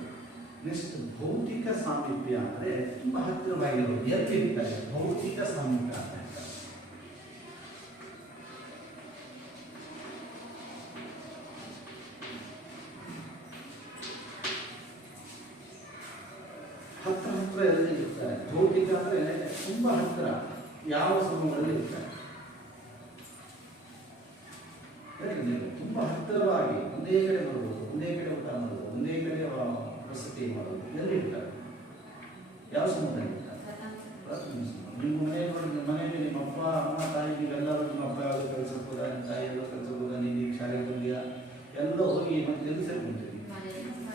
ನೆಕ್ಸ್ಟ್ ಭೌತಿಕ ಸಾಮೀಪ್ಯ ಅಂದರೆ ತುಂಬ ಹತ್ತಿರವಾಗಿರೋದು. ಎಲ್ಲಿರ್ತಾರೆ? ಭೌತಿಕ ಸಾಮೀಪ್ಯ ಅಂತ ಹೇಳ್ತಾರೆ. ಹತ್ತಿರ ಎಲ್ಲಿ ಇರ್ತಾರೆ? ಭೌತಿಕ ಅಂದರೆ ತುಂಬ ಹತ್ತಿರ. ಯಾವ ಸಮೂಹದಲ್ಲಿ ಇರ್ತಾರೆ? ತುಂಬ ಹತ್ತಿರವಾಗಿ ಒಂದೇ ಕಡೆ ಬರ್ಬೋದು, ಒಂದೇ ಕಡೆ ಊಟ ಮಾಡೋದು, ಒಂದೇ ಕಡೆ ವಸತಿ ಮಾಡೋದು. ಎಲ್ಲಿ ಇರ್ತಾರೆ? ಯಾವ ಸಮುದಾಯ ಇರ್ತಾರೆ? ನಿಮ್ಮ ಮನೆಯಲ್ಲಿ ನಿಮ್ಮ ಅಪ್ಪ, ಅಮ್ಮ, ತಾಯಿ ನೀವೆಲ್ಲರೂ ನಿಮ್ಮ ಅಪ್ಪ ಯಾವುದು ಕೆಲಸಕ್ಕೆ ಹೋದ, ನಿಮ್ಮ ತಾಯಿ ಎಲ್ಲೋ ಕೆಲಸಕ್ಕೆ ಹೋದ, ನೀವು ಶಾಲೆಗೆ ಬಂದಿಯಾ, ಎಲ್ಲ ಹೋಗಿ ಮತ್ತೆ ಎಲ್ಲಿ ಸೇರ್ಕೊಂತೀರಿ?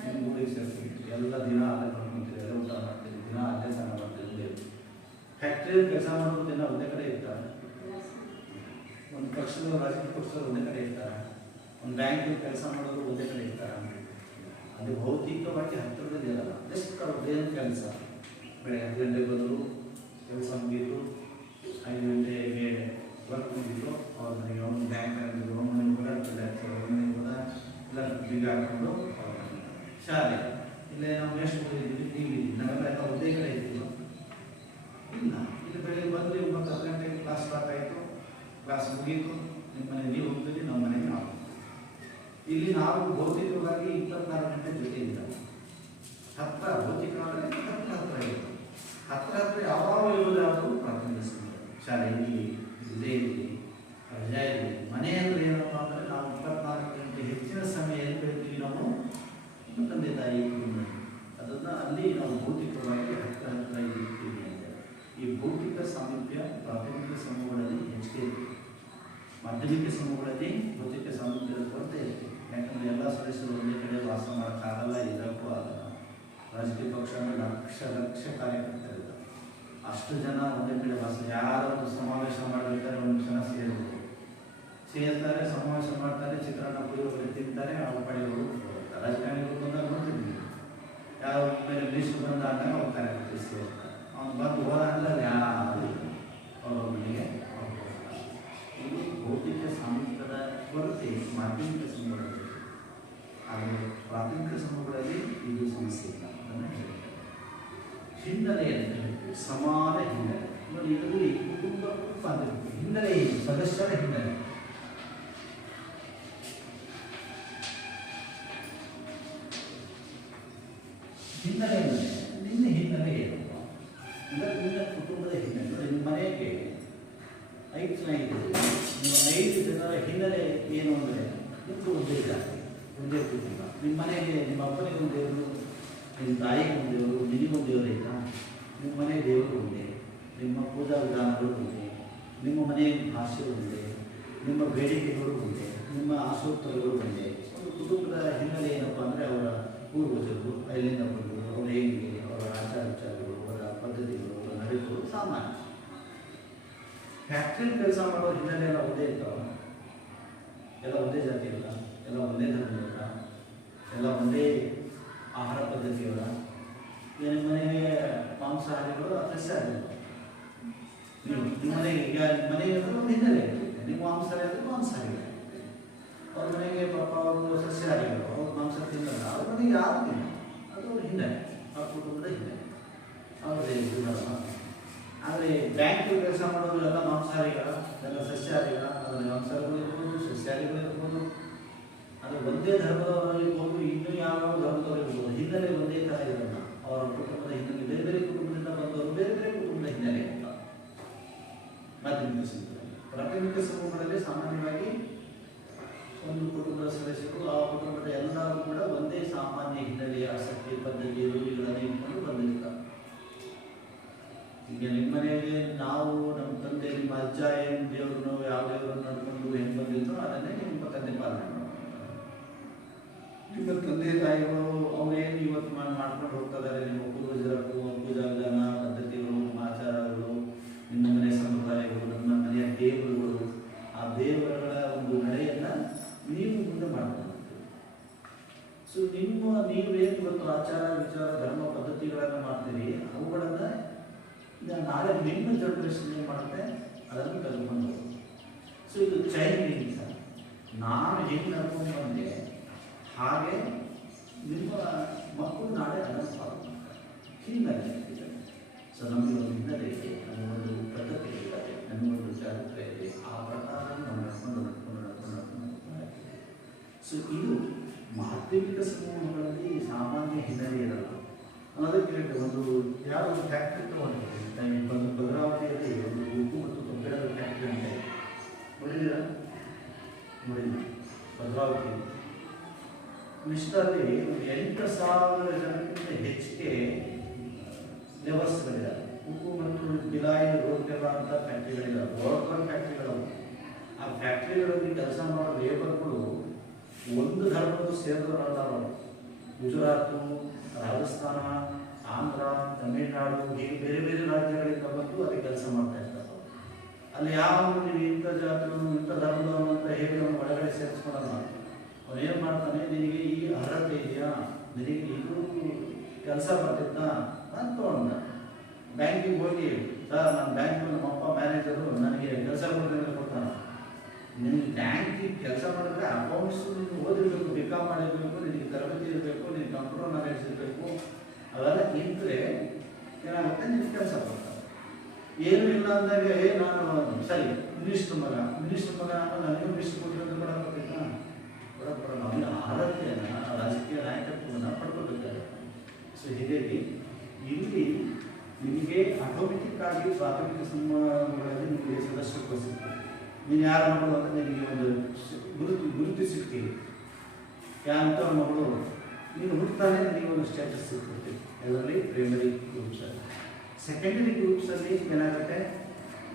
ನಿಮ್ಮ ಊರಿಗೆ ಸೇರ್ಕೊಂತೀರಿ. ಎಲ್ಲ ದಿನ ಅಲ್ಲೇ ಮಾಡ್ಕೊತೀರಿ, ಎಲ್ಲ ಊಟ ಮಾಡ್ತೀರಿ, ದಿನ ಅಲ್ಲೇ ಸ್ನಾನ ಮಾಡ್ತೀರಿ. ಫ್ಯಾಕ್ಟ್ರಿಯಲ್ಲಿ ಕೆಲಸ ಮಾಡೋರು ದಿನ ಒಂದೇ ಕಡೆ ಇರ್ತಾರೆ. ಒಂದು ಪಕ್ಷದ ರಾಜಕೀಯ ಪಕ್ಷದವರು ಒಂದೇ ಕಡೆ ಇರ್ತಾರೆ. ಒಂದು ಬ್ಯಾಂಕಲ್ಲಿ ಕೆಲಸ ಮಾಡೋರು ಒಂದೇ ಕಡೆ ಇರ್ತಾರೆ, ಅಲ್ಲಿ ಭೌತಿಕವಾಗಿ ಹತ್ತಿರದಲ್ಲಿ ಇರಲ್ಲ. ಜಸ್ಟ್ ಅವ್ರದ್ದೇನು ಕೆಲಸ, ಬೆಳಗ್ಗೆ 10 ಗಂಟೆಗೆ ಬಂದರು, ಕೆಲಸ ಮುಗೀತು, 5 ಗಂಟೆಗೆ ವರ್ಕ್ ಮುಗೀತು, ಅವ್ರ ಮನೆಗೆ ಅವನು ಬ್ಯಾಂಕ್ ಆಗಿದ್ದು ಅವ್ರ ಮನೆಗೆ ಕೂಡ ಅವ್ರ ಮನೆಗೆ ಕೂಡ ಎಲ್ಲ ಬೀಗ ಹಾಕೊಂಡು ಶಾಲೆ ಇಲ್ಲೇ ನಾವು ಎಷ್ಟು ಓದಿದ್ದೀವಿ, ಟಿವಿ ನಾವೆಲ್ಲ ಎಲ್ಲ ಒಂದೇ ಕಡೆ ಇದ್ದೀವಿ ಇಲ್ಲ. ಇಲ್ಲಿ ಬೆಳಗ್ಗೆ ಬಂದರೆ 9-10 ಗಂಟೆಗೆ ಕ್ಲಾಸ್ ಸ್ಟಾರ್ಟ್ ಆಯಿತು, ಕ್ಲಾಸ್ ಮುಗೀತು, ನಿಮ್ಮ ಮನೆಗೆ ನೀವು ಹೋಗ್ತೀವಿ, ನಮ್ಮ ಮನೆಗೆ ನಾವು. ಇಲ್ಲಿ ನಾವು ಭೌತಿಕವಾಗಿ 24 ಗಂಟೆ ಜೊತೆ ಇಲ್ಲ, ಹತ್ತಿರ ಭೌತಿಕವಾಗಿ ಹತ್ತಿರ ಇತ್ತು. ಹತ್ತಿರ ಯಾವಾಗ ಇರೋದಾದರೂ ಪ್ರಾಥಮಿಕ ಶಾಲೆ ಇಲ್ಲಿ ಇದೇ ಇರಲಿ, ರಜಾ ಇರಲಿ. ಮನೆ ಅಂದರೆ ಏನಪ್ಪ ಅಂದರೆ ನಾವು 24 ಗಂಟೆ ಹೆಚ್ಚಿನ ಸಮಯ ಎಲ್ಲಿ ಬೆಳಿತೀವಿ, ನಾವು ನಮ್ಮ ತಂದೆ ತಾಯಿ ಕುಟುಂಬ, ಅದನ್ನು ಅಲ್ಲಿ ನಾವು ಭೌತಿಕವಾಗಿ ಹತ್ತಿರ ಇರ್ತೀವಿ ಅಂದರೆ ಈ ಭೌತಿಕ ಸಾಮೀಪ್ಯ ಪ್ರಾಥಮಿಕ ಸಮೂಹಗಳಲ್ಲಿ ಹೆಚ್ಚಿಗೆ ಇರುತ್ತೆ. ಮಾಧ್ಯಮಿಕ ಸಮೂಹಗಳಲ್ಲಿ ಭೌತಿಕ ಸಾಮೀಪ್ಯದ ಕೊರತೆ ಇರುತ್ತೆ. ಯಾಕಂದರೆ ಎಲ್ಲ ಸದಸ್ಯರು ಒಂದೇ ಕಡೆ ವಾಸ ಮಾಡೋಕ್ಕಾಗಲ್ಲ, ಇರೋಕ್ಕೂ ಆಗಲ್ಲ. ರಾಜಕೀಯ ಪಕ್ಷ ಲಕ್ಷ ಕಾರ್ಯಕರ್ತರಿಲ್ಲ, ಅಷ್ಟು ಜನ ಒಂದೇ ಕಡೆ ವಾಸ. ಯಾರೋ ಒಂದು ಸಮಾವೇಶ ಮಾಡಬೇಕಾದ್ರೆ ಒಂದು ಜನ ಸೇರ್ತಾರೆ, ಸಮಾವೇಶ ಮಾಡ್ತಾರೆ, ಚಿತ್ರಾನ್ನ ಪುಳಿಯೋಗರೆ ತಿಂತಾರೆ, ಅವ್ರ ಪಡೆಯವರು ರಾಜಕಾರಣಿಗಳು ಬಂದಾಗ ನೋಡ್ತಿದ್ವಿ, ಯಾವ ಬೇರೆ ಲಿಸ್ಟ್ ಬಂದಾಗ ಅವ್ರು ಕಾರ್ಯಕರ್ತರು ಸೇರ್ತಾರೆ. ಅವ್ನು ಬಂದು ಹೋದಾಗಲ್ಲ ಯಾರು ಅವ್ರ ಮನೆಗೆ ಇದು ಭೌತಿಕ ಸಾಮೀಪ್ಯದ ಕೊರತೆ ಮಾಧ್ಯಮಿಕ ಸಮೂಹಗಳಲ್ಲಿ. ಆದರೆ ಪ್ರಾಥಮಿಕ ಸಮೂಹಗಳಲ್ಲಿ ಇದು ಸಮಸ್ಯೆ ಇಲ್ಲ. ಅದನ್ನು ಹೇಳ್ತಾರೆ ಹಿನ್ನೆಲೆ ಅಂತ ಹೇಳ್ತೀವಿ, ಸಮಾನ ಹಿನ್ನೆಲೆ. ನೋಡಿ, ಇದರಲ್ಲಿ ಕುಟುಂಬ ಹಿನ್ನೆಲೆ ಏನು? ಸದಸ್ಯರ ಹಿನ್ನೆಲೆ. ಹಿನ್ನೆಲೆ ಅಂದರೆ ನಿನ್ನ ಹಿನ್ನೆಲೆ ಏನು? ನಿನ್ನ ಕುಟುಂಬದ ಹಿನ್ನೆಲೆ. ನೋಡಿ, ನಿಮ್ಮ ಮನೆಗೆ 5 ಜನ ಇದ್ದೀರಿ, ನಿಮ್ಮ 5 ಜನರ ಹಿನ್ನೆಲೆ ಏನು ಅಂದರೆ ನಿಮ್ಮದು ಒಂದೇ ಜಾತಿ, ಒಂದೇ ಕುಟುಂಬ. ನಿಮ್ಮ ಮನೆಗೆ ನಿಮ್ಮ ಅಪ್ಪನಿಗೆ ಒಂದು ದೇವರು, ನಿಮ್ಮ ತಾಯಿಗೆ ಒಂದು ದೇವರು, ನಿನಗೊಂದು ದೇವರು ಇಲ್ಲ. ನಿಮ್ಮ ಮನೆ ದೇವರು ಒಂದೇ, ನಿಮ್ಮ ಪೂಜಾ ವಿಧಾನಗಳು ಒಂದೇ, ನಿಮ್ಮ ಮನೆಯ ಭಾಷೆ ಒಂದೇ, ನಿಮ್ಮ ಬೇಡಿಕೆಗಳು ಒಂದೇ, ನಿಮ್ಮ ಆಶೋತ್ತರಗಳು ಒಂದೇ. ಒಂದು ಕುಟುಂಬದ ಹಿನ್ನೆಲೆ ಏನಪ್ಪ ಅಂದರೆ ಅವರ ಪೂರ್ವಜರು ಎಲ್ಲಿಂದ ಬಂದರು, ಅವರು ಹೇಗೆ, ಅವರ ಆಚಾರ ವಿಚಾರಗಳು, ಅವರ ಪದ್ಧತಿಗಳು, ಅವರ ನಡೆಗಳು ಸಾಮಾನ್ಯ. ಫ್ಯಾಕ್ಟ್ರಿಯಲ್ಲಿ ಕೆಲಸ ಮಾಡೋ ಹಿನ್ನೆಲೆ ಎಲ್ಲ ಒಂದೇ ಇರ್ತಾವ, ಎಲ್ಲ ಒಂದೇ ಜಾತಿ ಇಲ್ಲ, ಎಲ್ಲ ಒಂದೇ ಧರ್ಮ ಇಲ್ಲ, ಎಲ್ಲ ಒಂದೇ ಆಹಾರ ಪದ್ಧತಿಯವರ. ನಿಮ್ಮ ಮನೆಗೆ ಮಾಂಸಾಹಾರಿಗಳು ಸಸ್ಯಾಹಾರಿಗಳು. ನಿಮ್ಮ ಮನೆಗೆ ಈಗ ಮನೆಗೆ ಒಂದು ಹಿನ್ನೆಲೆ ಇರುತ್ತೆ, ನಿಮ್ಮ ಮಾಂಸಾಹಾರಿ ಅಂದರೆ ಮಾಂಸಾಹಾರಿಗಳು. ಅವ್ರ ಮನೆಗೆ ಪಾಪ ಅವರು ಸಸ್ಯಾಹಾರಿಗಳು, ಅವ್ರು ಮಾಂಸ ತಿನ್ನಲ್ಲ, ಅವ್ರ ಮನೆಗೆ ಯಾರು ತಿನ್ನ, ಅದು ಅವ್ರ ಹಿನ್ನೆಲೆ, ಆ ಕುಟುಂಬದ ಹಿನ್ನೆಲೆ, ಅವ್ರದೇ ಧರ್ಮ. ಆದರೆ ಬ್ಯಾಂಕ್ ಕೆಲಸ ಮಾಡೋರು ಎಲ್ಲ ಮಾಂಸಾಹಾರಿಗಳ, ಎಲ್ಲ ಸಸ್ಯಾಹಾರಿಗಳ. ಅದರಲ್ಲಿ ಮಾಂಸಾಹಾರಿಗಳು ಇರ್ಬೋದು, ಸಸ್ಯಾಹಾರಿಗಳು ಇರ್ಬೋದು, ಅದು ಒಂದೇ ಧರ್ಮದವರು ಇರ್ಬೋದು, ಇನ್ನೂ ಯಾವ ಧರ್ಮದವರು ಇರ್ಬೋದು, ಹಿನ್ನೆಲೆ ಒಂದೇ ಥರ ಇರಲ್ಲ. ಅವರ ಕುಟುಂಬದ ಹಿನ್ನೆಲೆ ಬೇರೆ ಬೇರೆ ಕುಟುಂಬದಿಂದ ಬಂದವರು ಬೇರೆ ಬೇರೆ ಕುಟುಂಬದ ಹಿನ್ನೆಲೆ ಅಂತ. ಮಾಧ್ಯಮಿಕ ಸಮೂಹದಲ್ಲಿ, ಪ್ರಾಥಮಿಕ ಸಮೂಹಗಳಲ್ಲಿ ಸಾಮಾನ್ಯವಾಗಿ ಒಂದು ಕುಟುಂಬದ ಸದಸ್ಯರು ಆ ಕುಟುಂಬದ ಎಲ್ಲರೂ ಕೂಡ ಒಂದೇ ಸಾಮಾನ್ಯ ಹಿನ್ನೆಲೆಯ ಆಸಕ್ತಿ, ಪದ್ಧತಿ, ರೂಢಿಗಳನ್ನು ಇಟ್ಕೊಂಡು ಬಂದಿರ್ತಾರೆ. ಈಗ ನಿಮ್ಮ ಮನೆಯಲ್ಲಿ ನಾವು ನಮ್ಮ ತಂದೆ, ನಿಮ್ಮ ಅಜ್ಜ ಏನು ದೇವ್ರನ್ನು ಯಾವ ದೇವರನ್ನು ನಡ್ಕೊಂಡು ಹೆಂಗೆ ಬಂದಿದ್ರು ಅದನ್ನೇ ನಿಮ್ಮ ತಂದೆ ಪಾಲನೆ ಮಾಡ್ತಾರೆ. ನಿಮ್ಮ ತಂದೆ ತಾಯಿಗಳು ಅವರೇನು ಇವತ್ತು ಮಾಡ್ಕೊಂಡು ಹೋಗ್ತಿದ್ದಾರೆ, ನಿಮ್ಮ ಪೂರ್ವಜರ ಪೂಜಾ ವಿಧಾನ, ಪದ್ಧತಿಗಳು, ಆಚಾರಗಳು, ನಿಮ್ಮ ಮನೆ ಸಂಪ್ರದಾಯಗಳು, ನಮ್ಮ ಮನೆಯ ದೇವರುಗಳು, ಆ ದೇವರುಗಳ ಒಂದು ನಡೆಯನ್ನು ನೀವು ಮುಂದೆ ಮಾಡ್ಕೊಂಡು ಹೋಗ್ತೀವಿ. ಸೊ ನೀವೇನು ಇವತ್ತು ಆಚಾರ ವಿಚಾರ ಧರ್ಮ ಪದ್ಧತಿಗಳನ್ನು ಮಾಡ್ತೀರಿ, ಅವುಗಳನ್ನು ನಾಳೆ ನಿಮ್ಮ ಜನ್ರೇಷನ್ ಏನು ಮಾಡುತ್ತೆ ಅದನ್ನು ಕಲ್ಕೊಂಡು ಹೋಗೋದು. ಸೊ ಇದು ಚೈನ್ ಲಿಂಕ್. ನಾನು ಹೆಂಗೆ ನಡ್ಕೊಂಡು ಬಂದೆ ಹಾಗೆ ನಿಮ್ಮ ಮಕ್ಕಳು ನಾಳೆ ಅದನ್ನು ಫಾಲೋ ಮಾಡ್ತಾರೆ. ಹಿನ್ನೆಲೆ ಇದೆ. ಸೊ ನಮಗೆ ಒಂದು ಹಿನ್ನೆಲೆ ಇದೆ, ನಮಗೊಂದು ಪದ್ಧತಿ ಇರ್ತದೆ, ನಮಗೊಂದು ಚಾರಿತ್ರ್ಯ ಇದೆ, ಆ ಪ್ರಕಾರ ನಾವು ನಡ್ಕೊಂಡು ಸೊ ಇದು ಮಾಧ್ಯಮಿಕ ಸಮೂಹಗಳಲ್ಲಿ ಸಾಮಾನ್ಯ ಹಿನ್ನೆಲೆ ಇರಲ್ಲ. ಅದಕ್ಕೆ ಹೇಳಿದೆ, ಒಂದು ಯಾವ ಒಂದು ಫ್ಯಾಕ್ಟ್ರಿ ತೊಗೊಂಡಿದ್ದೀವಿ, ಒಂದು ಭದ್ರಾವತಿಯಲ್ಲಿ ಒಂದು ಉಪ್ಪು ಮತ್ತು ಕಬ್ಬಿಣದ ಫ್ಯಾಕ್ಟ್ರಿ ಅಂತ ನೋಡಿದ್ದೀರಾ? ನೋಡಿಲ್ಲ. ಭದ್ರಾವತಿ ಇಷ್ಟರಲ್ಲಿ ಒಂದು 8,000 ಜನಕ್ಕಿಂತ ಹೆಚ್ಚಿಗೆ ಲೇಬರ್ಸ್ಗಳಿದ್ದಾರೆ. ಉಪ್ಪು ಮತ್ತು ಬಿಲಾಯಿ, ರೋಡ್ಗೆಲ್ಲ ಅಂತ ಫ್ಯಾಕ್ಟ್ರಿಗಳಿದ್ದಾವೆ, ದೊಡ್ಡ ಫ್ಯಾಕ್ಟ್ರಿಗಳು. ಆ ಫ್ಯಾಕ್ಟ್ರಿಗಳಲ್ಲಿ ಕೆಲಸ ಮಾಡೋ ಲೇಬರ್ಗಳು ಒಂದು ಧರ್ಮದ ಸೇರಿದವರಲ್ಲ. ಗುಜರಾತು, ರಾಜಸ್ಥಾನ, ಆಂಧ್ರ, ತಮಿಳುನಾಡು, ಹೀಗೆ ಬೇರೆ ಬೇರೆ ರಾಜ್ಯಗಳಿಂದ ಬಂದು ಅಲ್ಲಿ ಕೆಲಸ ಮಾಡ್ತಾ ಇರ್ತಾರೆ. ಅಲ್ಲಿ ಯಾವ ನೀವು ಇಂಥ ಜಾತಿಗಳು, ಇಂಥ ಧರ್ಮದವರು ಅಂತ ಹೇಳಿ ಅವ್ನು ಒಳಗಡೆ ಸೇರಿಸ್ಕೊಳ್ಳೋಣ. ಅವನೇನು ಮಾಡ್ತಾನೆ, ನಿನಗೆ ಈ ಅರ್ಹತೆ ಇದೆಯಾ, ನಿನಗೆ ಇದು ಕೆಲಸ ಬರ್ತಿದ್ದ ಅಂತ ತೊಗೊಂಡ. ಬ್ಯಾಂಕಿಗೆ ಹೋಗಿ ಸರ್ ನಾನು ಬ್ಯಾಂಕು ನಮ್ಮ ಅಪ್ಪ ಮ್ಯಾನೇಜರು ನನಗೆ ಕೆಲಸ ಕೊಡ್ತಾನೆ. ನಿನಗೆ ಬ್ಯಾಂಕಿಗೆ ಕೆಲಸ ಮಾಡಿದ್ರೆ ಅಕೌಂಟ್ಸ್ ನೀನು ಓದಿರಬೇಕು, ಬಿಕಾಮ್ ಮಾಡಿರಬೇಕು, ನಿನಗೆ ತರಬೇತಿ ಇರಬೇಕು, ನಿನಗೆ ಕಂಪ್ಯೂಟರ್ ನಾಲೆಡ್ಜ್ ಇರಬೇಕು. ಅವೆಲ್ಲ ಇದ್ದರೆ ಏನಾಗುತ್ತೆ, ನಿನಗೆ ಕೆಲಸ ಕೊಡ್ತಾರೆ. ಏನೂ ಇಲ್ಲ ಅಂದಾಗ ನಾನು ಸರಿ ಮಿನಿಸ್ಟ್ರ್ ಮಗ ನನಗೆ ಮಿನಿಸ್ಟ್ರ್ ಕೊಟ್ಟಿರೋದು ಕೂಡ ಬರ್ತಿದ್ದ ಕೊಡೋಣ. ಅವನ ಅರ್ಹತೆಯನ್ನು ರಾಜಕೀಯ ನಾಯಕತ್ವವನ್ನು ಪಡ್ಕೊಬೇಕಾಗುತ್ತೆ. ಸೊ ಹೀಗಾಗಿ ಇಲ್ಲಿ ನಿಮಗೆ ಆಟೋಮೆಟಿಕ್ ಆಗಿ ಪ್ರಾಥಮಿಕ ಸಂಬಂಧಗಳಲ್ಲಿ ನಿಮಗೆ ಸದಸ್ಯತ್ವ ಸಿಗ್ತದೆ. ನೀನು ಯಾರ ಮಗಳು ಅಂತ ನಿನಗೆ ಒಂದು ಗುರುತು ಸಿಗ್ತೀವಿ. ಯಾಂಥವ್ರ ಮಗಳು ನೀನು ಹುಡ್ತಾನೆ ನಿನಗೆ ಒಂದು ಸ್ಟೇಟಸ್ ಸಿಗ್ತದೆ. ಅದರಲ್ಲಿ ಪ್ರೈಮರಿ ಗ್ರೂಪ್ಸಲ್ಲಿ. ಸೆಕೆಂಡರಿ ಗ್ರೂಪ್ಸಲ್ಲಿ ಏನಾಗುತ್ತೆ,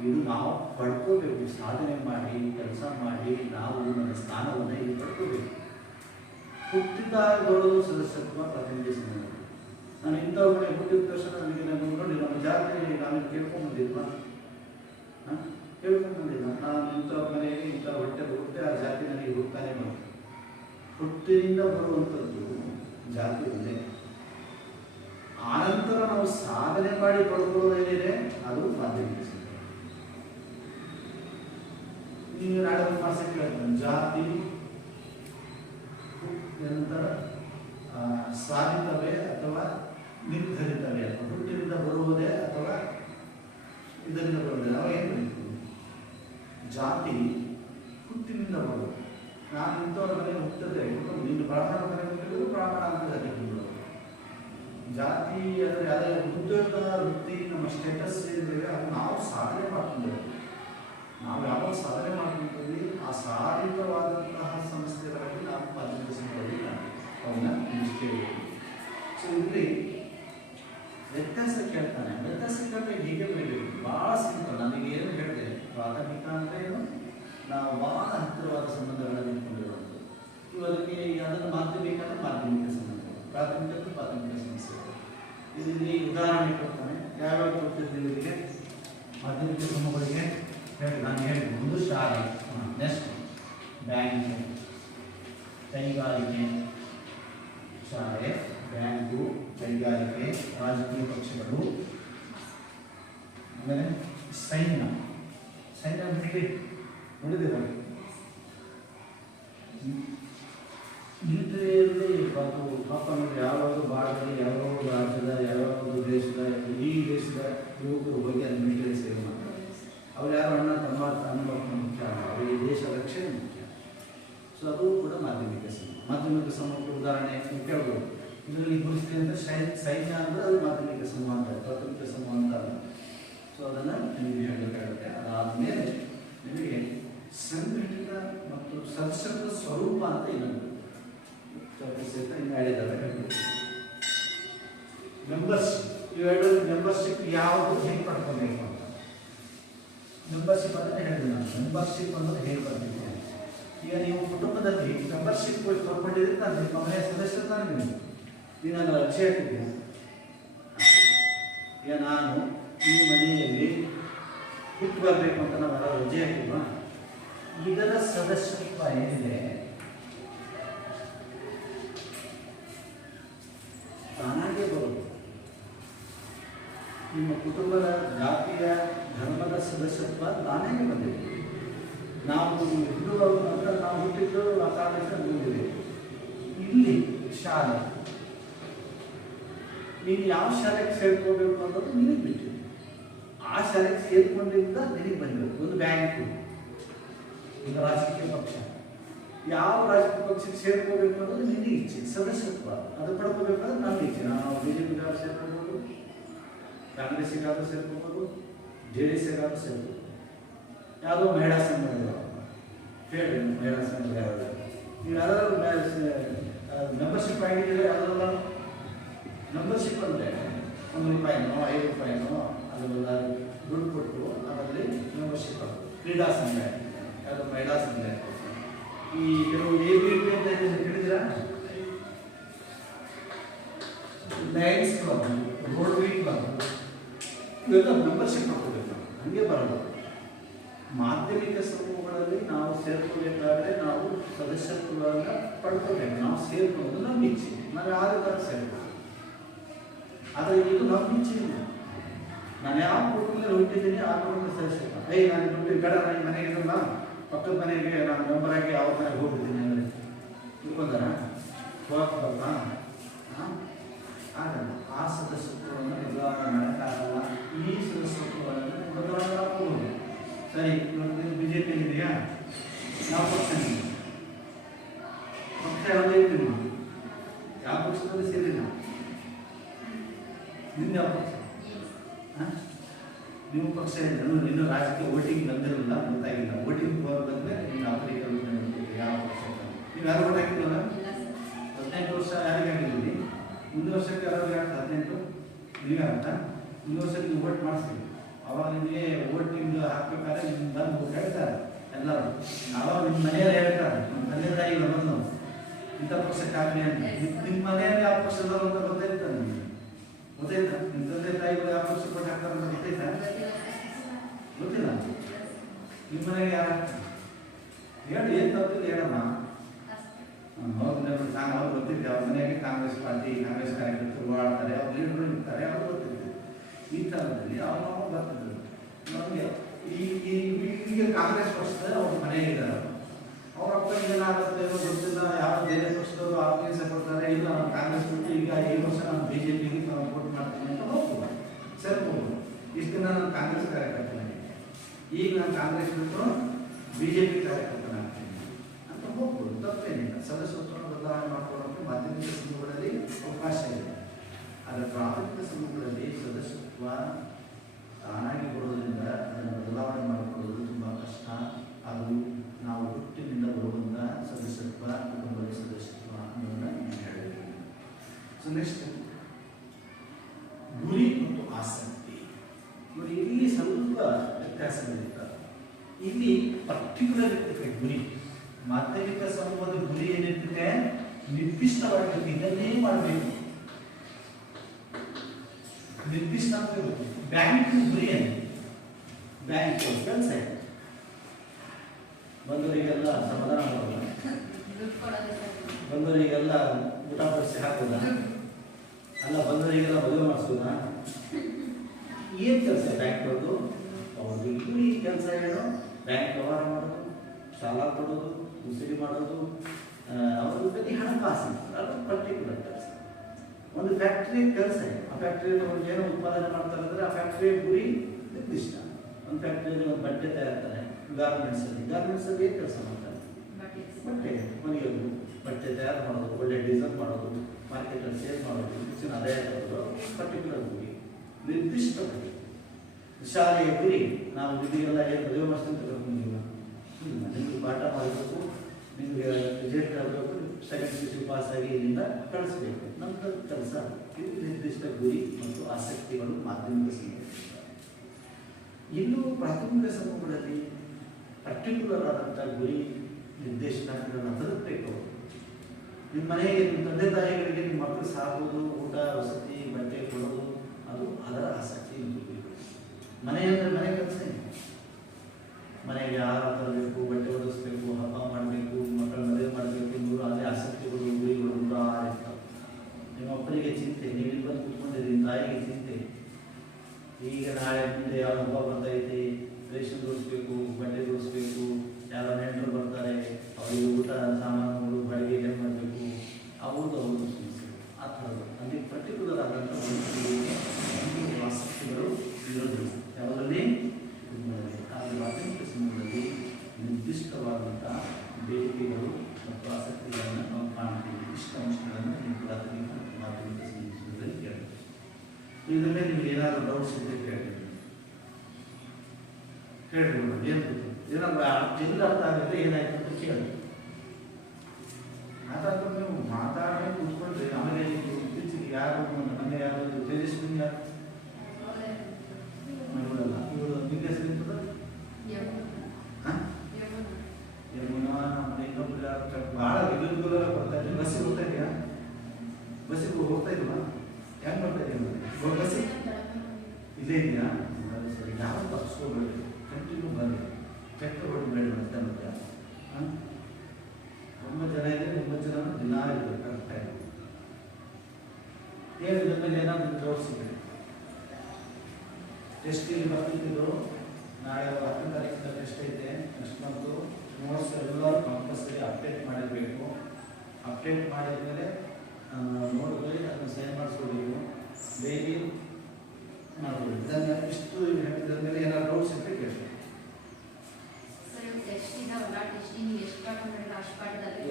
ಇದು ನಾವು ಪಡ್ಕೋಬೇಕು, ಸಾಧನೆ ಮಾಡಿ ಕೆಲಸ ಮಾಡಿ ನಾವು ನನ್ನ ಸ್ಥಾನವನ್ನು ಇಲ್ಲಿ ಪಡ್ಕೋಬೇಕು. ಹುಟ್ಟಿದಾಗ ಬರೋದು ಸದಸ್ಯತ್ವ ಪ್ರಾಥಮಿಕ ಸಂಬಂಧ. ನಾನು ಇಂಥವ್ರ ಕಡೆ ಹುಟ್ಟಿದ ತಕ್ಷಣ ನನಗೆ ನಾನು ನೋಡಿ ನಮ್ಮ ಜಾತಿ ನಾನು ಕೇಳ್ಕೊಂಡ್ಬಂದಿಲ್ವಾ, ಕೇಳ್ಕೊಂಡ್ಬಂದಿಲ್ಲ. ನಾನು ಇಂಥವ್ರ ಮನೆಯಲ್ಲಿ ಇಂಥ ಹೊಟ್ಟೆ ಹುಟ್ಟೆ ಆ ಜಾತಿ ನನಗೆ ಹುಡ್ತಾನೆ ಬಂತು. ಹುಟ್ಟಿನಿಂದ ಬರುವಂಥದ್ದು ಜಾತಿ ಒಂದೇ. ಆನಂತರ ನಾವು ಸಾಧನೆ ಮಾಡಿ ಪಡ್ಕೊಳ್ಳೋದೇನಿದೆ ಅದು ಮಾಧ್ಯಮಿಕ ಸಂಬಂಧ. ನೀವು ನಾಳೆ ಒಂದು ಮಾಸ ಕೇಳ್ತಾನೆ, ಜಾತಿ ನಂತರ ಸಾಧಿತವೇ ಅಥವಾ ನಿರ್ಧರಿತವೇ, ಹುಟ್ಟಿನಿಂದ ಬರುವುದೇ ಅಥವಾ ಇದರಿಂದ ಬರುವುದೇ? ನಾವು ಏನು ಹೇಳ್ತೀವಿ, ಜಾತಿ ಹುಟ್ಟಿನಿಂದ ಬರುವುದು. ನಾನು ಇಂಥವ್ರ ಮನೆಗೆ ಹುಟ್ಟದೆ ನೀನು ಬ್ರಾಹ್ಮಣ ಮನೆಗೆ ಹುಟ್ಟಿದ್ರು ಬ್ರಾಹ್ಮಣ ಅಂತ ಹೇಳ್ತಿದ್ರು. ಜಾತಿ ಅಂದರೆ ಅದೇ ಉದ್ಯೋಗ ವೃತ್ತಿ ನಮ್ಮ ಸ್ಟೇಟಸ್ ಏನಿದೆ ಅದು ನಾವು ಸಾಧನೆ ಮಾಡ್ಕೊಂಡಿದ್ದೀವಿ. ನಾವು ಯಾವಾಗ ಸಾಧನೆ ಮಾಡ್ಕೊಂಡಿದ್ದೀವಿ ಆ ಸಾಧಿತವಾದಂತಹ ಸಂಸ್ಥೆಗಳಲ್ಲಿ ನಾವು ಪಾಲ್ಗೊಳ್ಳಿ ಅವನ್ನ ನಿಷ್ಠೆ. ಸೊ ಇಲ್ಲಿ ವ್ಯತ್ಯಾಸ ಕೇಳ್ತಾನೆ. ವ್ಯತ್ಯಾಸ ಕೇಳಿದ್ರೆ ಹೀಗೆ ಬೆಳಿಬೇಕು, ಭಾಳ ಸಿಂಪಲ್. ನನಗೆ ಏನು ಹೇಳಿದೆ, ಪ್ರಾಥಮಿಕ ಅಂದರೆ ಏನು, ನಾವು ಭಾಳ ಹತ್ತಿರವಾದ ಸಂಬಂಧಗಳನ್ನು ಇಟ್ಕೊಂಡಿರುವಂಥದ್ದು. ಇವರಿಗೆ ಅದನ್ನು ಮಾಧ್ಯಮಿಕ ಅಂದರೆ ಮಾಧ್ಯಮಿಕ ಸಂಬಂಧ, ಪ್ರಾಥಮಿಕ ಪ್ರಾಥಮಿಕ ಸಮಸ್ಯೆಗಳು. ಇಲ್ಲಿ ಉದಾಹರಣೆ ಕೊಡ್ತಾನೆ. ಯಾವ್ಯಾವ ಕೊಡ್ತಿದ್ದೆ ಇವರಿಗೆ ಮಾಧ್ಯಮಿಕ ಸಮೂಹಗಳಿಗೆ ಹೇಳಿ ನಾನು ಹೇಳಿದೆ. ಒಂದು ಶಾಲೆ, ನೆಕ್ಸ್ಟ್ ಬ್ಯಾಂಕ್, ಕೈಗಾರಿಕೆ, ಶಾಲೆ, ಬ್ಯಾಂಕು, ಕೈಗಾರಿಕೆ, ರಾಜಕೀಯ ಪಕ್ಷಗಳು, ಆಮೇಲೆ ಸೈನ್ಯ. ಸೈನ್ಯ ಬಿಟ್ಟು ನೋಡಿದ್ದೀರ, ಮಿಲಿಟರಿಯಲ್ಲಿ ಪಾಪ ನೋಡಿ ಯಾವ್ಯಾವ ಭಾಗದಲ್ಲಿ ಯಾವ್ಯಾವ ರಾಜ್ಯದ ಯಾವ್ಯಾವ ದೇಶದ ಈ ದೇಶದ ಯುವಕರು ಬಗ್ಗೆ ಅದು ಮಿಲಿಟರಿ ಸೇವೆ ಮಾಡ್ತಾರೆ. ಅವ್ರು ಯಾರು ಅಣ್ಣ ತಮ್ಮ ಅನ್ನೋ ಮುಖ್ಯ, ಅವರಿಗೆ ದೇಶ ರಕ್ಷಣೆ ಮುಖ್ಯ. ಸೊ ಅದು ಕೂಡ ಮಾಧ್ಯಮಿಕ ಸಮೂಹ. ಮಾಧ್ಯಮಿಕ ಸಮೂಹಕ್ಕೆ ಉದಾಹರಣೆ ಕೇಳ್ಬೋದು. ಇದರಲ್ಲಿ ಗುರುತಿದೆ ಅಂದರೆ ಸೈನ್ಯ ಅಂದರೆ ಅದು ಮಾಧ್ಯಮಿಕ ಸಮೂಹ ಅಂತ, ಪ್ರಾಥಮಿಕ ಸಮೂಹ ಅಂತ. ಸೊ ಅದನ್ನು ನಿಮಗೆ ಹೇಳಬೇಕಾಗುತ್ತೆ. ಅದಾದಮೇಲೆ ನಿಮಗೆ ಸಂಘಟಿತ ಮತ್ತು ಸದಸ್ಯತ್ವ ಸ್ವರೂಪ ಅಂತ ಇನ್ನೊಂದು ಇನ್ನು ಹೇಳಿದ್ದಾರೆ. ಮೆಂಬರ್ಶಿಪ್, ಇವೆರಡು ಮೆಂಬರ್ಶಿಪ್ ಯಾವುದು ಹೇಗೆ ಪಡ್ಕೋಬೇಕು ಅಂತ. ಮೆಂಬರ್ಶಿಪ್ ಅಂದರೆ ಹೇಳಿದೆ ನಾನು. ಮೆಂಬರ್ಶಿಪ್ ಅನ್ನೋದು ಹೇಗೆ ಬರ್ತಿದೆ. ಈಗ ನೀವು ಕುಟುಂಬದಲ್ಲಿ ಮೆಂಬರ್ಶಿಪ್ ತೊಗೊಂಡಿದ್ರೆ ನಿಮ್ಮ ಮನೆಯ ಸದಸ್ಯರು ತಾನೇ ನೀನು ಅದು ಅರ್ಜಿ ಹಾಕಿದ್ದೆ. ಈಗ ನಾನು ಈ ಮನೆಯಲ್ಲಿ ಹುಟ್ಟು ಬರಬೇಕು ಅಂತ ನಾವು ಅರ್ಜಿ ಹಾಕಿಲ್ವಾ, ಇದರ ಸದಸ್ಯತ್ವ ಏನಿದೆ ತಾನಾಗೆ ಬರುವುದು. ನಿಮ್ಮ ಕುಟುಂಬದ ಜಾತಿಯ ಧರ್ಮದ ಸದಸ್ಯತ್ವ ತಾನಾಗೆ ಬಂದಿದೆ. ನಾವು ಹಿಂದೂಗಳು ಅಂತ ನಾವು ಹುಟ್ಟಿದ್ದು ಆ ಕಾರಣಕ್ಕೆ ಬಂದಿದೆ. ಇಲ್ಲಿ ಶಾಲೆ, ನೀನು ಯಾವ ಶಾಲೆಗೆ ಸೇರ್ಕೋಬೇಕು ಅನ್ನೋದು ನಿನಗೆ ಬಿಟ್ಟಿದೆ. ಆ ಶಾಲೆಗೆ ಸೇರ್ಕೊಂಡಿದ್ದ ನಿನಗೆ ಬಂದಿರೋದು. ಒಂದು ಬ್ಯಾಂಕು, ಈಗ ರಾಜಕೀಯ ಪಕ್ಷ, ಯಾವ ರಾಜಕೀಯ ಪಕ್ಷಕ್ಕೆ ಸೇರ್ಕೋಬೇಕು ಅನ್ನೋದು ನಿನಗೆ ಇಚ್ಛೆ, ಸದಸ್ಯತ್ವ ಅದು ಪಡ್ಕೋಬೇಕಾದ್ರೆ ನಮ್ಮ ಇಚ್ಛೆ. ನಾವು ಬಿಜೆಪಿಗಾದ್ರೂ ಸೇರ್ಕೋಬೋದು, ಕಾಂಗ್ರೆಸ್ಸಿಗಾದ್ರೂ ಸೇರ್ಕೋಬೋದು, JDS-ಗಾದ್ರೂ ಸೇರ್ಕೋಬೋದು. ಯಾವುದೋ ಮಹಿಳಾ ಸಂಘ ಹೇಳಿ, ಮಹಿಳಾ ಸಂಘ ಯಾವುದು ನೀವು ಯಾವ್ದಾದ್ರು ಮೆಂಬರ್ಶಿಪ್ ಆಗಿದ್ರೆ ಯಾವುದಲ್ಲ ಮೆಂಬರ್ಶಿಪ್ ಅಂದರೆ ₹1, ₹5 ಅದೆಲ್ಲ ದುಡ್ಡು ಕೊಟ್ಟು ಅದರಲ್ಲಿ ಮೆಂಬರ್ಶಿಪ್ ಆಗೋದು. ಕ್ರೀಡಾ ಸಂಘ, ಯಾವುದೋ ಮಹಿಳಾ ಸಂಘ, ಈ ಕೆಲವು ABP ಅಂತ ಹೇಳಿದ್ದೀರಾ, ಲಯನ್ಸ್ ಕ್ಲಬ್, ರೋಟರಿ ಕ್ಲಬ್, ಇವೆಲ್ಲ ಮೆಂಬರ್ಶಿಪ್ ಹಾಕೋಬೇಕು. ಹಂಗೆ ಬರೋದು. ಮಾಧ್ಯಮಿಕ ಸಮೂಹಗಳಲ್ಲಿ ನಾವು ಸೇರ್ಕೋಬೇಕಾದ್ರೆ ನಾವು ಸದಸ್ಯತ್ವವನ್ನು ಪಡ್ಕೋಬೇಕು. ನಾವು ಸೇರ್ಕೊಳ್ಳೋದು ನಮ್ಮ ಇಚ್ಛೆ, ನಾವು ಯಾರು ಸೇರ್ಬೋದು. ಆದರೆ ಇದು ನಮ್ಮ ಇಚ್ಛೆ ಇಲ್ಲ. ನಾನು ಯಾವ ಕುಟುಂಬದಲ್ಲಿ ಹುಟ್ಟಿದ್ದೀನಿ ಆ ಕುಟುಂಬದಲ್ಲಿ ಸೇರಿಸಿಲ್ಲ. ನಾನು ದುಡ್ಡು ಬೇಡ, ನಾನು ಮನೆಗೆ ಇರಲ್ಲ, ಪಕ್ಕದ ಮನೆಗೆ ನಾನು ಮೆಂಬರ್ ಆಗಿ ಅವ್ರ ಮನೆಗೆ ಹೋಗ್ಬಿಡ್ತೀನಿ ಅಂದರೆ ತಿಳ್ಕೊಂಡಾರ ಹೋಗ್ಬಲ್ಲ. ಆಗಲ್ಲ. ಆ ಸದಸ್ಯತ್ವವನ್ನು ಬದಲಾವಣೆ ಮಾಡೋಕ್ಕಾಗಲ್ಲ. ಈ ಸದಸ್ಯತ್ವವನ್ನು ಬದಲಾವಣೆ ಮಾಡ್ಬೋದು. ಸರಿ, ಇವತ್ತು ಬಿ ಜೆ ಪಿಯಲ್ಲಿ ಇದೆಯಾ? ಯಾವ ಪಕ್ಷ? ಪಕ್ಷ ಯಾವುದೇ ಇರ್ತೀವಿ, ಯಾವ ಪಕ್ಷದಲ್ಲಿ ಸೇರಿಲ್ಲ. ನಿಮ್ದು ಯಾವ ಪಕ್ಷ? ನಿಮ್ಮ ಪಕ್ಷ ಇನ್ನೂ ರಾಜಕೀಯ ವೋಟಿಂಗ್ ಬಂದಿರಲಿಲ್ಲ, ಗೊತ್ತಾಗಿಲ್ಲ. ವೋಟಿಂಗ್ ಬಂದರೆ ನಿಮ್ಮ ಅಪರಿಕಲ್ ಯಾವ ಪಕ್ಷ? ನೀವು ಯಾರು ವೋಟ್ ಹಾಕಿದ್ರಲ್ಲ? 18 ವರ್ಷ ಯಾರಿಗೆ ಆಗಿದ್ದೀವಿ? ಮುಂದಿನ ವರ್ಷಕ್ಕೆ ಯಾರಾದ್ರೂ ಆಗ್ತದೆ 18? ನೀವೇ ಆಗ್ತಾ? ಮುಂದಿನ ವರ್ಷಕ್ಕೆ ನೀವು ವೋಟ್ ಮಾಡಿಸ್ತೀವಿ. ಅವಾಗ ನಿಮಗೆ ವೋಟಿಂಗ್ ಹಾಕ್ಬೇಕಾದ್ರೆ ನಿಮ್ಗೆ ಬಂದು ಹೇಳ್ತಾರೆ ಎಲ್ಲರೂ. ಅವಾಗ ನಿಮ್ಮ ಮನೆಯಲ್ಲಿ ಹೇಳ್ತಾರೆ, ನಮ್ಮ ತಂದೆ ತಾಯಿ ಬಂದು ಇಂಥ ಪಕ್ಷಕ್ಕಾಗಲಿ ಅಂತ. ನಿಮ್ಮ ಮನೆಯಲ್ಲಿ ಯಾವ ಪಕ್ಷದವರು ಅಂತ ಗೊತ್ತಾಯ್ತಾ ನಿಮಗೆ? ಗೊತ್ತಾಯ್ತಾ? ನಿಮ್ಮ ತಂದೆ ತಾಯಿಗಳು ಯಾವ ಪಕ್ಷ ವೋಟ್ ಹಾಕ್ತಾರೆ ಅಂತ ಗೊತ್ತಾಯ್ತಾ? ಗೊತ್ತಿಲ್ಲ. ನಿಮ್ಮ ಮನೆಗೆ ಯಾರು ಹೇಳಿ, ಏನು ತಪ್ಪಿಲ್ಲ ಹೇಳಮ್ಮ. ಅವ್ರು ಗೊತ್ತಿದ್ದೆ, ಅವ್ರ ಮನೆಗೆ ಕಾಂಗ್ರೆಸ್ ಪಾರ್ಟಿ, ಕಾಂಗ್ರೆಸ್ ಕಾರ್ಯಕರ್ತರು ಆಡ್ತಾರೆ, ಅವ್ರು ಲೀಡರು ಇರ್ತಾರೆ, ಅವ್ರು ಗೊತ್ತಿದ್ದೆ. ಈ ಥರದಲ್ಲಿ ಅವ್ರು ಬರ್ತಿದ್ರು ನಮಗೆ. ಈಗ ಕಾಂಗ್ರೆಸ್ ಪಕ್ಷದ ಅವ್ರ ಮನೆಗಿದ್ದಾರೆ, ಅವ್ರ ಅಪ್ಪ ಏನಾಗುತ್ತೆ ಗೊತ್ತಿಲ್ಲ. ಯಾವ ಬೇರೆ ಪಕ್ಷದವರು ಆಫೀಸ್ ಕೊಡ್ತಾರೆ, ಇಲ್ಲ ನಾವು ಕಾಂಗ್ರೆಸ್ ಬಿಟ್ಟು ಈಗ ಈ ವರ್ಷ ನಾನು ಬಿ ಜೆ ಪಿಗೆ ವೋಟ್ ಮಾಡ್ತೀನಿ ಅಂತ ಹೋಗ್ಬೋದು, ಸೇರ್ಬೋದು. ಇಷ್ಟು ದಿನ ನಾನು ಕಾಂಗ್ರೆಸ್ ಕಾರ್ಯಕರ್ತನಾಗಿ, ಈಗ ನಾನು ಕಾಂಗ್ರೆಸ್ ಬಿಟ್ಟು ಬಿ ಜೆ ಪಿ ಕಾರ್ಯಕರ್ತನಾಗ್ತೀನಿ ಅಂತ ಹೋಗ್ಬೋದು, ತಪ್ಪೇನಿಲ್ಲ. ಸದಸ್ಯತ್ವವನ್ನು ಬದಲಾವಣೆ ಮಾಡಿಕೊಳ್ಳೋಕೆ ಮಾಧ್ಯಮಿಕ ಸಂಘಗಳಲ್ಲಿ ಅವಕಾಶ ಇದೆ. ಆದರೆ ಪ್ರಾಥಮಿಕ ಸಂಘಗಳಲ್ಲಿ ಸದಸ್ಯತ್ವ ತಾನಾಗಿ ಕೊಡೋದ್ರಿಂದ ಅದನ್ನು ಬದಲಾವಣೆ ಮಾಡಿಕೊಳ್ಳೋದು ತುಂಬ ಕಷ್ಟ. ಅದು ನಾವು ಹುಟ್ಟಿನಿಂದ ಬರುವಂಥ ಸದಸ್ಯತ್ವ, ಕುಟುಂಬದ ಸದಸ್ಯತ್ವ ಅನ್ನೋದನ್ನು ನಾನು ಹೇಳಿದ್ದೀನಿ. ಸೊ ನೆಕ್ಸ್ಟ್, ಗುರಿ ಮತ್ತು ಆಸಕ್ತಿ. ನೋಡಿ, ಇಲ್ಲಿ ಸ್ವಲ್ಪ ವ್ಯತ್ಯಾಸಗಳಿರ್ತವೆ. ಇಲ್ಲಿ ಪರ್ಟಿಕ್ಯುಲರ್ ಇರ್ತದೆ ಗುರಿ. ಮಾಧ್ಯಮಿಕ ಸಮೂಹದ ಗುರಿ ಏನಿರ್ತದೆ, ನಿರ್ದಿಷ್ಟವಾಗಿರ್ತದೆ. ಇದನ್ನೇ ಮಾಡಬೇಕು, ನಿರ್ದಿಷ್ಟ ಅಂತ ಇರುತ್ತೆ. ಬ್ಯಾಂಕ್ ಗುರಿ ಏನು? ಬ್ಯಾಂಕ್ ಕೆಲಸ ಬಂದವರಿಗೆಲ್ಲ ಸಮಾಧಾನ ಮಾಡೋಲ್ಲ, ಬಂದವರಿಗೆಲ್ಲ ಊಟ ಬಡಿಸಿ ಹಾಕೋದ, ಅಲ್ಲ ಬಂದವರಿಗೆಲ್ಲ ಮದುವೆ ಮಾಡಿಸೋದ, ಏನು ಕೆಲಸ ಬ್ಯಾಂಕ್ ಅವ್ರದ್ದು? ಅವ್ರಿಗೆ ಗುರಿ ಕೆಲಸ ಏನು? ಬ್ಯಾಂಕ್ ವ್ಯವಹಾರ ಮಾಡೋದು, ಸಾಲ ಕೊಡೋದು, ಮುಸುರಿ ಮಾಡೋದು, ಅವ್ರ ಬರೀ ಹಣಕಾಸು, ಅದು ಪರ್ಟಿಕ್ಯುಲರ್ ಕೆಲಸ. ಒಂದು ಫ್ಯಾಕ್ಟ್ರಿ ಕೆಲಸ, ಆ ಫ್ಯಾಕ್ಟ್ರಿಯಲ್ಲಿ ಒಂದು ಏನೋ ಉತ್ಪಾದನೆ ಮಾಡ್ತಾರೆ ಅಂದರೆ ಆ ಫ್ಯಾಕ್ಟ್ರಿಯ ಗುರಿ ನಿರ್ದಿಷ್ಟ. ಒಂದು ಫ್ಯಾಕ್ಟ್ರಿಯಲ್ಲಿ ಒಂದು ಬಟ್ಟೆ ತಯಾರ್ತಾರೆ, ಗಾರ್ಮೆಂಟ್ಸಲ್ಲಿ ಏನು ಕೆಲಸ ಮಾಡ್ತಾರೆ? ಬಟ್ಟೆ ಹೊಲಿಯೋದು, ಬಟ್ಟೆ ತಯಾರು ಮಾಡೋದು, ಒಳ್ಳೆ ಡಿಸೈನ್ ಮಾಡೋದು, ಮಾರ್ಕೆಟಲ್ಲಿ ಸೇಲ್ ಮಾಡೋದು, ಹೆಚ್ಚಿನ ಆದಾಯ ತರೋದು, ಪರ್ಟಿಕ್ಯುಲರ್ ಗುರಿ, ನಿರ್ದಿಷ್ಟ ಗುರಿ. ಶಾಲೆಯ ಗುರಿ, ನಾವು ನಿಮಗೆಲ್ಲ ಏನು ಮದುವೆ ಮಾಡಿಸ್ಕೊಂತ ಕರ್ಕೊಂಡಿಲ್ಲ, ನಿಮಗೆ ಪಾಠ ಮಾಡಬೇಕು, ನಿಮಗೆ ರಿಸಲ್ಟ್ ಆಗಬೇಕು, ಸೆಕೆಂಡ್ PUC ಪಾಸ್ ಆಗಿ ಇಲ್ಲಿಂದ ಕಳಿಸ್ಬೇಕು, ನಮ್ಮ ಕೆಲಸ. ಇದು ನಿರ್ದಿಷ್ಟ ಗುರಿ ಮತ್ತು ಆಸಕ್ತಿಗಳು ಮಾಧ್ಯಮಿಕ ಸಮೂಹ. ಇನ್ನು ಪ್ರಾಥಮಿಕ ಸಮೂಹಗಳಲ್ಲಿ ಪರ್ಟಿಕ್ಯುಲರ್ ಆದಂಥ ಗುರಿ ನಿರ್ದೇಶನಗಳನ್ನು ತಲುಪಬೇಕು. ನಿಮ್ಮ ಮನೆಗೆ, ನಿಮ್ಮ ತಂದೆ ತಾಯಿಗಳಿಗೆ ನಿಮ್ಮ ಮಕ್ಕಳು ಸಾಕೋದು, ಊಟ ವಸತಿ ಬಟ್ಟೆ ಕೊಡೋದು, ಅದು ಅದರ ಆಸಕ್ತಿ. ಮನೆ ಅಂದರೆ ಮನೆ ಕೆಲಸ. ಮನೆಗೆ ಆಹಾರ ತರಬೇಕು, ಬಟ್ಟೆ ಒದಗಿಸ್ಬೇಕು, ಹಬ್ಬ ಮಾಡಬೇಕು, ಮಕ್ಕಳ ಮದುವೆ ಮಾಡಬೇಕು, ಇವರು ಅದೇ ಆಸಕ್ತಿಗಳು, ಗುರಿಗಳು ನೂರಾರು ಇರ್ತವೆ. ನಿಮ್ಮ ಅಪ್ಪನಿಗೆ ಚಿಂತೆ, ನೀವು ಇಲ್ಲಿ ಬಂದು ಕೂತ್ಕೊಂಡಿರಿ, ತಾಯಿಗೆ ಚಿಂತೆ, ಈಗ ನಾಳೆ ಮುಂದೆ ಯಾವ ಹಬ್ಬ ಬರ್ತೈತಿ, ರೇಷನ್ ತೋರಿಸ್ಬೇಕು, ಬಟ್ಟೆ ತೋರಿಸ್ಬೇಕು, ಯಾವ ನೆಂಟರು ಬರ್ತಾರೆ, ಅವರಿಗೆ ಊಟ ಸಾಮಾನುಗಳು ಬಾಡಿಗೆ ಏನು ಮಾಡಬೇಕು, ಅವ್ರದ್ದು ಸಮಸ್ಯೆ. ಆ ಥರದ್ದು ಅಲ್ಲಿ ಪರ್ಟಿಕ್ಯುಲರ್ ಆದಂಥ ಆಸಕ್ತಿಗಳು ಇರೋದಿಲ್ಲ ಯಾವುದರಲ್ಲಿ. ಆದರೆ ಪ್ರಾಥಮಿಕ ಸಮೂಹದಲ್ಲಿ ನಿರ್ದಿಷ್ಟವಾದಂಥ ಬೇಡಿಕೆಗಳು ಮತ್ತು ಆಸಕ್ತಿಗಳನ್ನು ನಾವು ಕಾಣ್ತೀವಿ. ಇಷ್ಟ ಅಂಶಗಳನ್ನು ನೀವು ಪ್ರಾಥಮಿಕ ಮತ್ತು ಮಾಧ್ಯಮಿಕ ಸಮೂಹದಲ್ಲಿ ಕೇಳ್ತೀವಿ. ಇದರ ಮೇಲೆ ನಿಮಗೆ ಏನಾದರೂ ಡೌಟ್ಸ್ ಇದ್ದರೆ ಹೇಳ್ಬೋದು. ಏನಾದ್ರು ಎಲ್ಲ ಅರ್ಥ ಆಗಿದ್ರೆ ಏನಾಯ್ತು ಅಂತ ಕೇಳಿ. ಅದಾದ್ರೂ ನೀವು ಮಾತಾಡಿ ಕೂತ್ಕೊಂಡ್ರೆ ಆಮೇಲೆ ಇತ್ತೀಚೆಗೆ ಯಾರು ಮನೆ ಯಾರು ತೇಜಸ್ವಿನಿ ಯಾರು ನೋಡಲ್ಲ, ಇವರು ನಿಮ್ಮ ಹೆಸರಿರ್ತದ ಯಮುನಾ, ನಮ್ಮ ಇನ್ನೊಬ್ರು ಯಾರು ಭಾಳ ರೆಗ್ಯುಲರ್ ಬರ್ತಾ ಇದ್ದೀವಿ. ಬಸ್ಸಿಗೆ ಹೋಗ್ತಾ ಇದೆಯಾ? ಬಸ್ಸಿಗೆ ಹೋಗ್ತಾ ಇಲ್ವಾ? ಹೆಂಗೆ ಬರ್ತಾ ಇದೆಯಾ? ಬಸ್ಸಿ ಇಲ್ಲೇ ಇದೆಯಾ? ಸರಿ, ಯಾವ ತಪ್ಪಿಸ್ಕೋಬೇಡಿ, ಕಂಟಿನ್ಯೂ ಬನ್ನಿ, ಕೆಟ್ಟ ಹೊಡ್ಬೇಡಿ ಮತ್ತೆ ಮತ್ತೆ. ತುಂಬ ಜನ ಇದೆ, ತುಂಬ ರಿವಿಷನ್ ದಿನ ಇರಬೇಕು ಅರ್ಥ ಇದೆ. ಏನು ಇದ್ರ ಮೇಲೆ ಏನಾದರೂ ಡೌಟ್ಸ್ ಇದೆ? ಟೆಸ್ಟ್ ಇಲ್ಲಿ ಬರ್ತಿದ್ದು ನಾಳೆ 10ನೇ ತಾರೀಕಿಂದ ಟೆಸ್ಟ್ ಐತೆ. ನೆಕ್ಸ್ಟ್ ಮಂತು ನೋಟ್ಸ್ ಎಲ್ಲರೂ ಕಂಪಲ್ಸರಿ ಅಪ್ಡೇಟ್ ಮಾಡಿರಬೇಕು. ಅಪ್ಡೇಟ್ ಮಾಡಿದ್ಮೇಲೆ ನೋಡಿದ್ರೆ ಅದನ್ನು ಸೈನ್ ಮಾಡಿಸ್ಕೊಡ್ಬೇಕು. ಡೈಲಿ ಮಾಡ್ಬೋದು. ಇದನ್ನು ಇಷ್ಟು ಹೇಳಿದ್ರ ಮೇಲೆ ಏನಾದ್ರು ಡೌಟ್ಸ್ ಇದ್ದರೆ ಕೇಳಿ.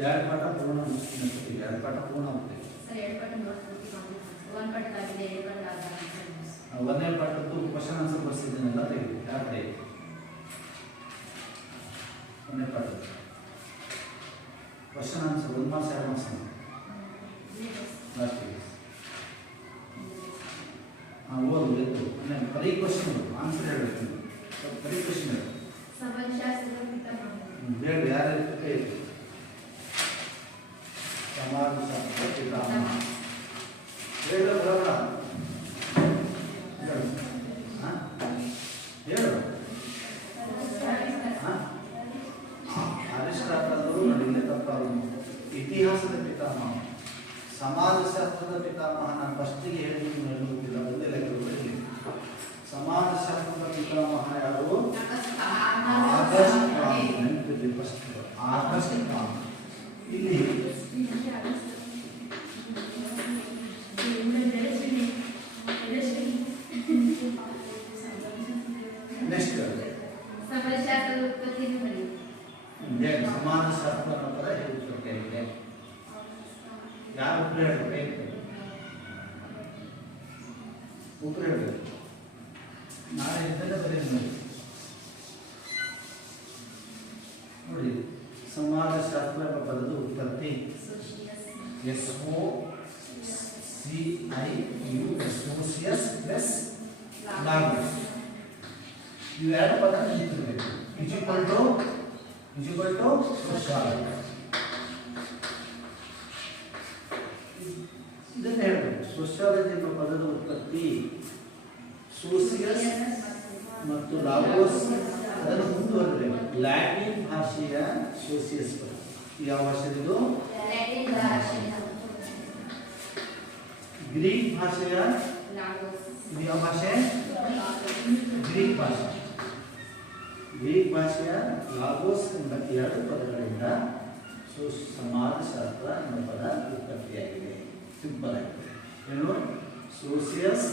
ಎರಡು ಪಾಠ ಪೂರ್ಣ ಮುಗಿಸ್ತೀನಿ. ಎರಡು ಪಾಠ ಪೂರ್ಣ ಆಗುತ್ತೆ. ಒಂದನೇ ಪಾಠದ್ದು ಕ್ವಶನ್ ಆನ್ಸರ್ ಬರ್ಸಿದ್ದೀನಲ್ಲ, ತೆಗೆದು ಯಾವ ಕಡೆ ಒಂದನೇ ಪಾಠ ಕ್ವಶನ್ ಆನ್ಸರ್ 1 ಮಾರ್ಕ್ಸ್ 2 ಮಾರ್ಕ್ಸ್ ಲಾಸ್ಟಿಗೆ ಓದು ಎದ್ದು ಬರೀ ಕ್ವಶನ್ ಆನ್ಸರ್ ಹೇಳಬೇಕು. ಬರೀ ಕ್ವಶನ್ ಹೇಳಿ. ಯಾರು ಸಮಾಜಶಾಸ್ತ್ರ ಪಿತಾಮಹ ಹೇಳು ಬರೋಣ. ಹೇಳು. ಅರಿಸ್ಟಾಟಲರು ನಡಿಗೆ ತಪ್ಪರು. ಇತಿಹಾಸದ ಪಿತಾಮಹ, ಸಮಾಜಶಾಸ್ತ್ರದ ಪಿತಾಮಹ. ನಾನು ಫಸ್ಟಿಗೆ ಹೇಳಿದ್ದು ನೆನಪಿಲ್ಲ, ಒಂದೇ ಲೆಕ್ಕದಲ್ಲಿ ಸಮಾಜಶಾಸ್ತ್ರದ ಪಿತಾಮಹ ಯಾರು? ನೆನಪಿರಲಿ ಫಸ್ಟ್ ಆಗಸ್ಟ್ ಕ್ರಾಂತಿ. ಇಲ್ಲಿ ನೆಕ್ಸ್ಟ್ ಸಮಾಜಶಾಸ್ತ್ರ ನಂತರ ಹೇಳ್ತಾರೆ. ಯಾರು ಉತ್ತರ ಹೇಳಬೇಕು? ಉತ್ತರ ಹೇಳಬೇಕು. ನಾಳೆ ಇದ್ದಲ್ಲ ಬರೀ ನೋಡಿ. ಸಮಾಜಶಾಸ್ತ್ರ ಎಂಬ ಪದದ ಉತ್ಪತ್ತಿ SOCIU ಪ್ಲಸ್ ಲ್ಯಾಂಗ್ವೇಜ್. ಇವೆರಡು ಪದ ನೆನಪಿರಬೇಕು. Equal to sociology. ಇದನ್ನು ಹೇಳಬೇಕು. ಸೋಶಿಯಾಲಜಿ ಎಂಬ ಪದದ ಉತ್ಪತ್ತಿ ಸೋಸಿಯಸ್ ಮತ್ತು ಲಾಗೋಸ್. ಅದನ್ನು ಮುಂದುವರೆದರೆ ಲ್ಯಾಟಿನ್ ಭಾಷೆಯ ಸೋಸಿಯಸ್ ಪದ. ಯಾವ ಭಾಷೆದು? ಗ್ರೀಕ್ ಭಾಷೆಯ ಯಾವ ಭಾಷೆ? ಗ್ರೀಕ್ ಭಾಷೆ. ಗ್ರೀಕ್ ಭಾಷೆಯ ಲಾಗೋಸ್ ಎಂಬ ಎರಡು ಪದಗಳಿಂದ ಸಮಾಜಶಾಸ್ತ್ರ ಎಂಬ ಪದ ಉತ್ಪತ್ತಿಯಾಗಿದೆ. ಸಿಂಪಲ್ ಆಗಿದೆ. ಏನು? ಸೋಸಿಯಸ್.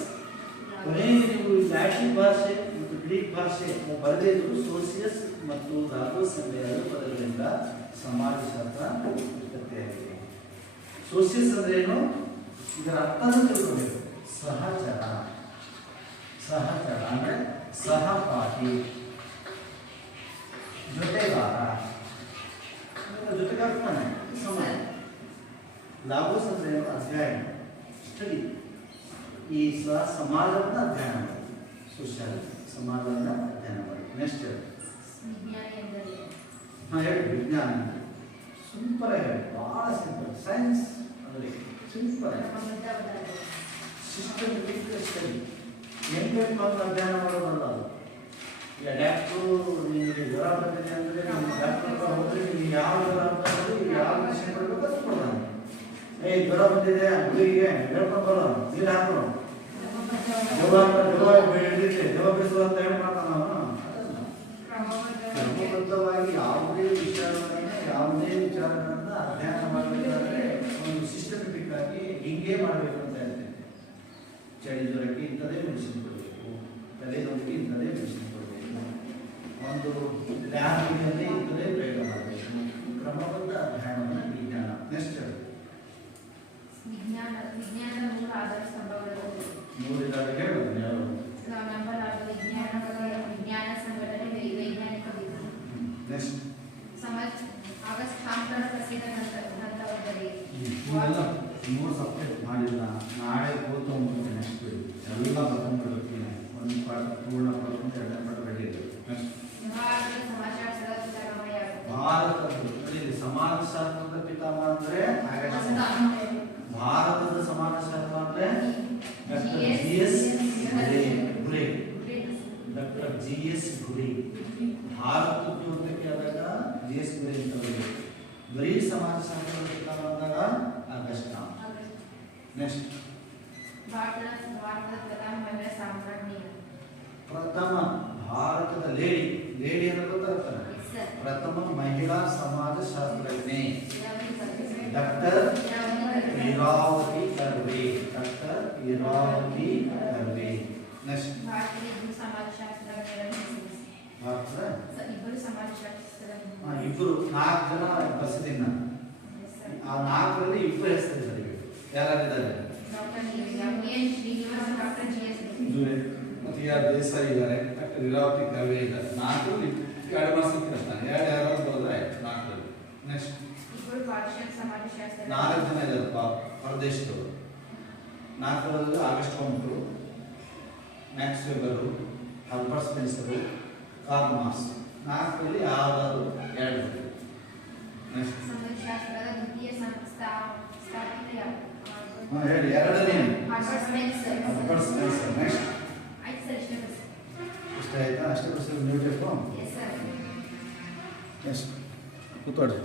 ಕೊನೆಗೆ ನೀವು ಲ್ಯಾಟಿನ್ ಭಾಷೆ ಮತ್ತು ಗ್ರೀಕ್ ಭಾಷೆ ಬರೆದಿದ್ದು ಸೋಸಿಯಸ್ ಮತ್ತು ಲಾಗೋಸ್ ಎಂಬ ಎರಡು ಪದಗಳಿಂದ ಸಮಾಜಶಾಸ್ತ್ರ ಉತ್ಪತ್ತಿಯಾಗಿದೆ. ಸೋಸಿಯಸ್ ಅಂದ್ರೆ ಏನು? ಇದರ ಅರ್ಥವನ್ನು ತಿಳ್ಕೊಬೇಕು. ಸಹಚರ. ಸಹಚರ ಅಂದ್ರೆ ಸಹಪಾಠಿ, ಜೊತೆಗಾರ, ಜೊತೆಗಾರ ಸಮಾನ. ಲಾಗೋಸ್ ಅಂದ್ರೆ ಏನು? ಅಧ್ಯಯನ, ಸ್ಟಡಿ. ಈ ಸಮಾಜವನ್ನು ಅಧ್ಯಯನ ಮಾಡಿ. ಸೋಶಿಯಾಲಜಿ ಸಮಾಜವನ್ನು ಅಧ್ಯಯನ ಮಾಡಿ. ನೆಕ್ಸ್ಟ್ ಹೇಳಿ. ಹೇಳಿ. ವಿಜ್ಞಾನ ಸಿಂಪಲ್ ಆಗಿ ಹೇಳಿ, ಭಾಳ ಸಿಂಪಲ್. ಸೈನ್ಸ್ ಅಂದರೆ ಸಿಂಪಲ್ ಆಗಿ ಸಿಸ್ಟಮ್ಯಾಟಿಕ್ ಸ್ಟಡಿ. ಹೆಂಗೆ ಮಕ್ಕಳು ಅಧ್ಯಯನ ಮಾಡೋದಲ್ಲ. ಈಗ ಡಾಕ್ಟ್ರು ನಿಮಗೆ ಜ್ವರ ಬಂದಿದೆ ಅಂದರೆ ಡಾಕ್ಟರ್ ಹೋದರೆ ನೀವು ಯಾವ ಜ್ವರ ಅಂತಂದ್ರೆ ಯಾವ ಮೆಡಿಸಿನ್ ಕೊಡಬೇಕು ಅದು ಕೊಡೋಣ. ಜ್ವರ ಬಂದಿದೆ ಗುಳಿಗೆ ಹೇಳ್ಕೊಂಡು ಬರೋ ನೀರು ಹಾಕೋಣ. ದೆವ್ವ ಬಿಡಿಸುವ ಅಂತ ಹೇಳಿ ಮಾಡ್ತಾನೆ ನಾವು. ಕ್ರಮಬದ್ಧವಾಗಿ ಯಾವುದೇ ವಿಚಾರಗಳನ್ನು ಅಧ್ಯಯನ ಮಾಡಬೇಕಾದ್ರೆ ಒಂದು ಸಿಸ್ಟಮೆಟಿಕ್ ಆಗಿ ಹಿಂಗೆ ಮಾಡಬೇಕು ಅಂತ ಹೇಳ್ತೇನೆ. ಚಳಿ ಜ್ವರಕ್ಕೆ ಇಂಥದೇ ಮೆಡಿಸಿನ್ ಕೊಡಬೇಕು, ತಲೆನೋವಿಗೆ ಇಂಥದೇ ಮೆಡಿಸಿನ್ ಕೊಡಬೇಕು, ಒಂದು ಲ್ಯಾಬ್ನಲ್ಲಿ ಇಂಥದೇ ಪ್ರಯೋಗ ಮಾಡಬೇಕು. ಕ್ರಮಬದ್ಧ ಅಧ್ಯಯನವನ್ನು ವಿಜ್ಞಾನ. ನೆಕ್ಸ್ಟ್ ವಿಜ್ಞಾನದ ಮೂಲ ಆಧಾರ ಸ್ತಂಭಗಳು ಮೂರಿದಾಗ ಹೇಳೋದು ಯಾರು? ವಿಜ್ಞಾನ ಸಂಘಟನೆ, ವೈಜ್ಞಾನಿಕ ವಿಧಾನ. ನೆಕ್ಸ್ಟ್ ಆಗಸ್ಟ್ ಕ್ರಾಂತಿಯ ಪ್ರಸಿದ್ಧ ಗ್ರಂಥವೊಂದರಲ್ಲಿ ಮೂರು ಸಬ್ಜೆಕ್ಟ್ ಮಾಡಿಲ್ಲ. ನಾಳೆ ಕೂತ್ಕೊಂಡು ನೆಕ್ಸ್ಟ್ ಎಲ್ಲ ಬರ್ಕೊಂಡು ಬರ್ತೀನಿ. ಒಂದು ಪಾಠ ಪೂರ್ಣ ಪಡ್ಕೊಂಡು ಎರಡನೇ ಪಾಠ ರೆಡಿ ಇದೆ. ನೆಕ್ಸ್ಟ್ ಭಾರತದ ಸಮಾಜಶಾಸ್ತ್ರದ ಪಿತಾಮಹ ಅಂದರೆ ಭಾರತದ ಸಮಾಜಶಾಸ್ತ್ರ ಅಂದರೆ ಡಾಕ್ಟರ್ GS ಗುರಿ. ಭಾರತದ್ದು ಅಂತ ಕೇಳಿದಾಗ GS ಗುರಿ ಅಂತ ಬರೀ ಸಮಾಜಶಾಸ್ತ್ರದ ಪಿತಾಮಹ ನೆಕ್ಸ್ಟ್ ಭಾರತದ ಪ್ರಧಾನ ಮಹಿಳಾ ಸಾಮ್ರಾಜ್ಞಿ. ಪ್ರಥಮ ಭಾರತದ ಲೇಡಿ ಅಂತ ಗೊತ್ತಾಗ್ತಾನೆ. Yes, sir. ಪ್ರಥಮ ಮಹಿಳಾ ಸಮಾಜಶಾಸ್ತ್ರಜ್ಞೆ ಡಾಕ್ಟರ್ ಇರಾವತಿ ಇರಾವತಿ ಕರ್ವೆ. ನೆಕ್ಸ್ಟ್ ಭಾರತದ ಇಬ್ಬರು ಸಮಾಜಶಾಸ್ತ್ರಜ್ಞರನ್ನು ಹೆಸರಿಸಿ. ಭಾರತದ ಇಬ್ಬರು ಸಮಾಜಶಾಸ್ತ್ರಜ್ಞರು. ಇಬ್ಬರು 4 ಜನ ಬರೆಸಿದ್ದೀನಿ ನಾನು. Yes, sir. ಆ 4ರಲ್ಲಿ ಇಬ್ಬರು ಹೆಸರಿದ್ದಾರೆ. ಯಾರಿದ್ದಾರೆ? Doctor N Srinivas, doctor GS. ಮತ್ತೆ ಯಾರು ದೇಸಾಯಿ ಇದ್ದಾರೆ, ಡಾಕ್ಟರ್ ಇರಾವತಿ ಕರ್ವೆ ಇದ್ದಾರೆ. 4ರಲ್ಲಿ 2 ಮಾರ್ಕ್ಸ್ ಇರ್ತಾನೆ. ಯಾರು ಬರೋದ್ರೆ ಆಯ್ತು 4ರಲ್ಲಿ. ನೆಕ್ಸ್ಟ್ ಇಬ್ಬರು ಪಾಶ್ಚಾತ್ಯ ಸಮಾಜಶಾಸ್ತ್ರ. 4 ಜನ ಇದ್ದಾರಪ್ಪ ಹೊರದೇಶದವರು. 4ರಲ್ಲಿ August Comte, Max Weber, Herbert Spencer, Karl Marx. 4ರಲ್ಲಿ ಯಾವ್ದಾದ್ರು 2. ನೆಕ್ಸ್ಟ್ ಸಮಾಜಶಾಸ್ತ್ರದ ದ್ವಿತೀಯ ಸ್ಥಾಪಿತ ಯಾರು? ಹೇಳಿ. 2ನೇ Herbert Spencer. Herbert Spencer. Next ಆಯ್ತು ಸರ್, ಇಷ್ಟೇ ಬಸ್. ಇಷ್ಟ ಆಯ್ತಾ? ಅಷ್ಟೇ ಪ್ರಶ್ನೆ ಮ್ಯೂಟ್ ಇಟ್ಕೊ. Yes sir. ನೆಕ್ಸ್ಟ್ ಕೂತ್ಕೊಳ್ರಿ.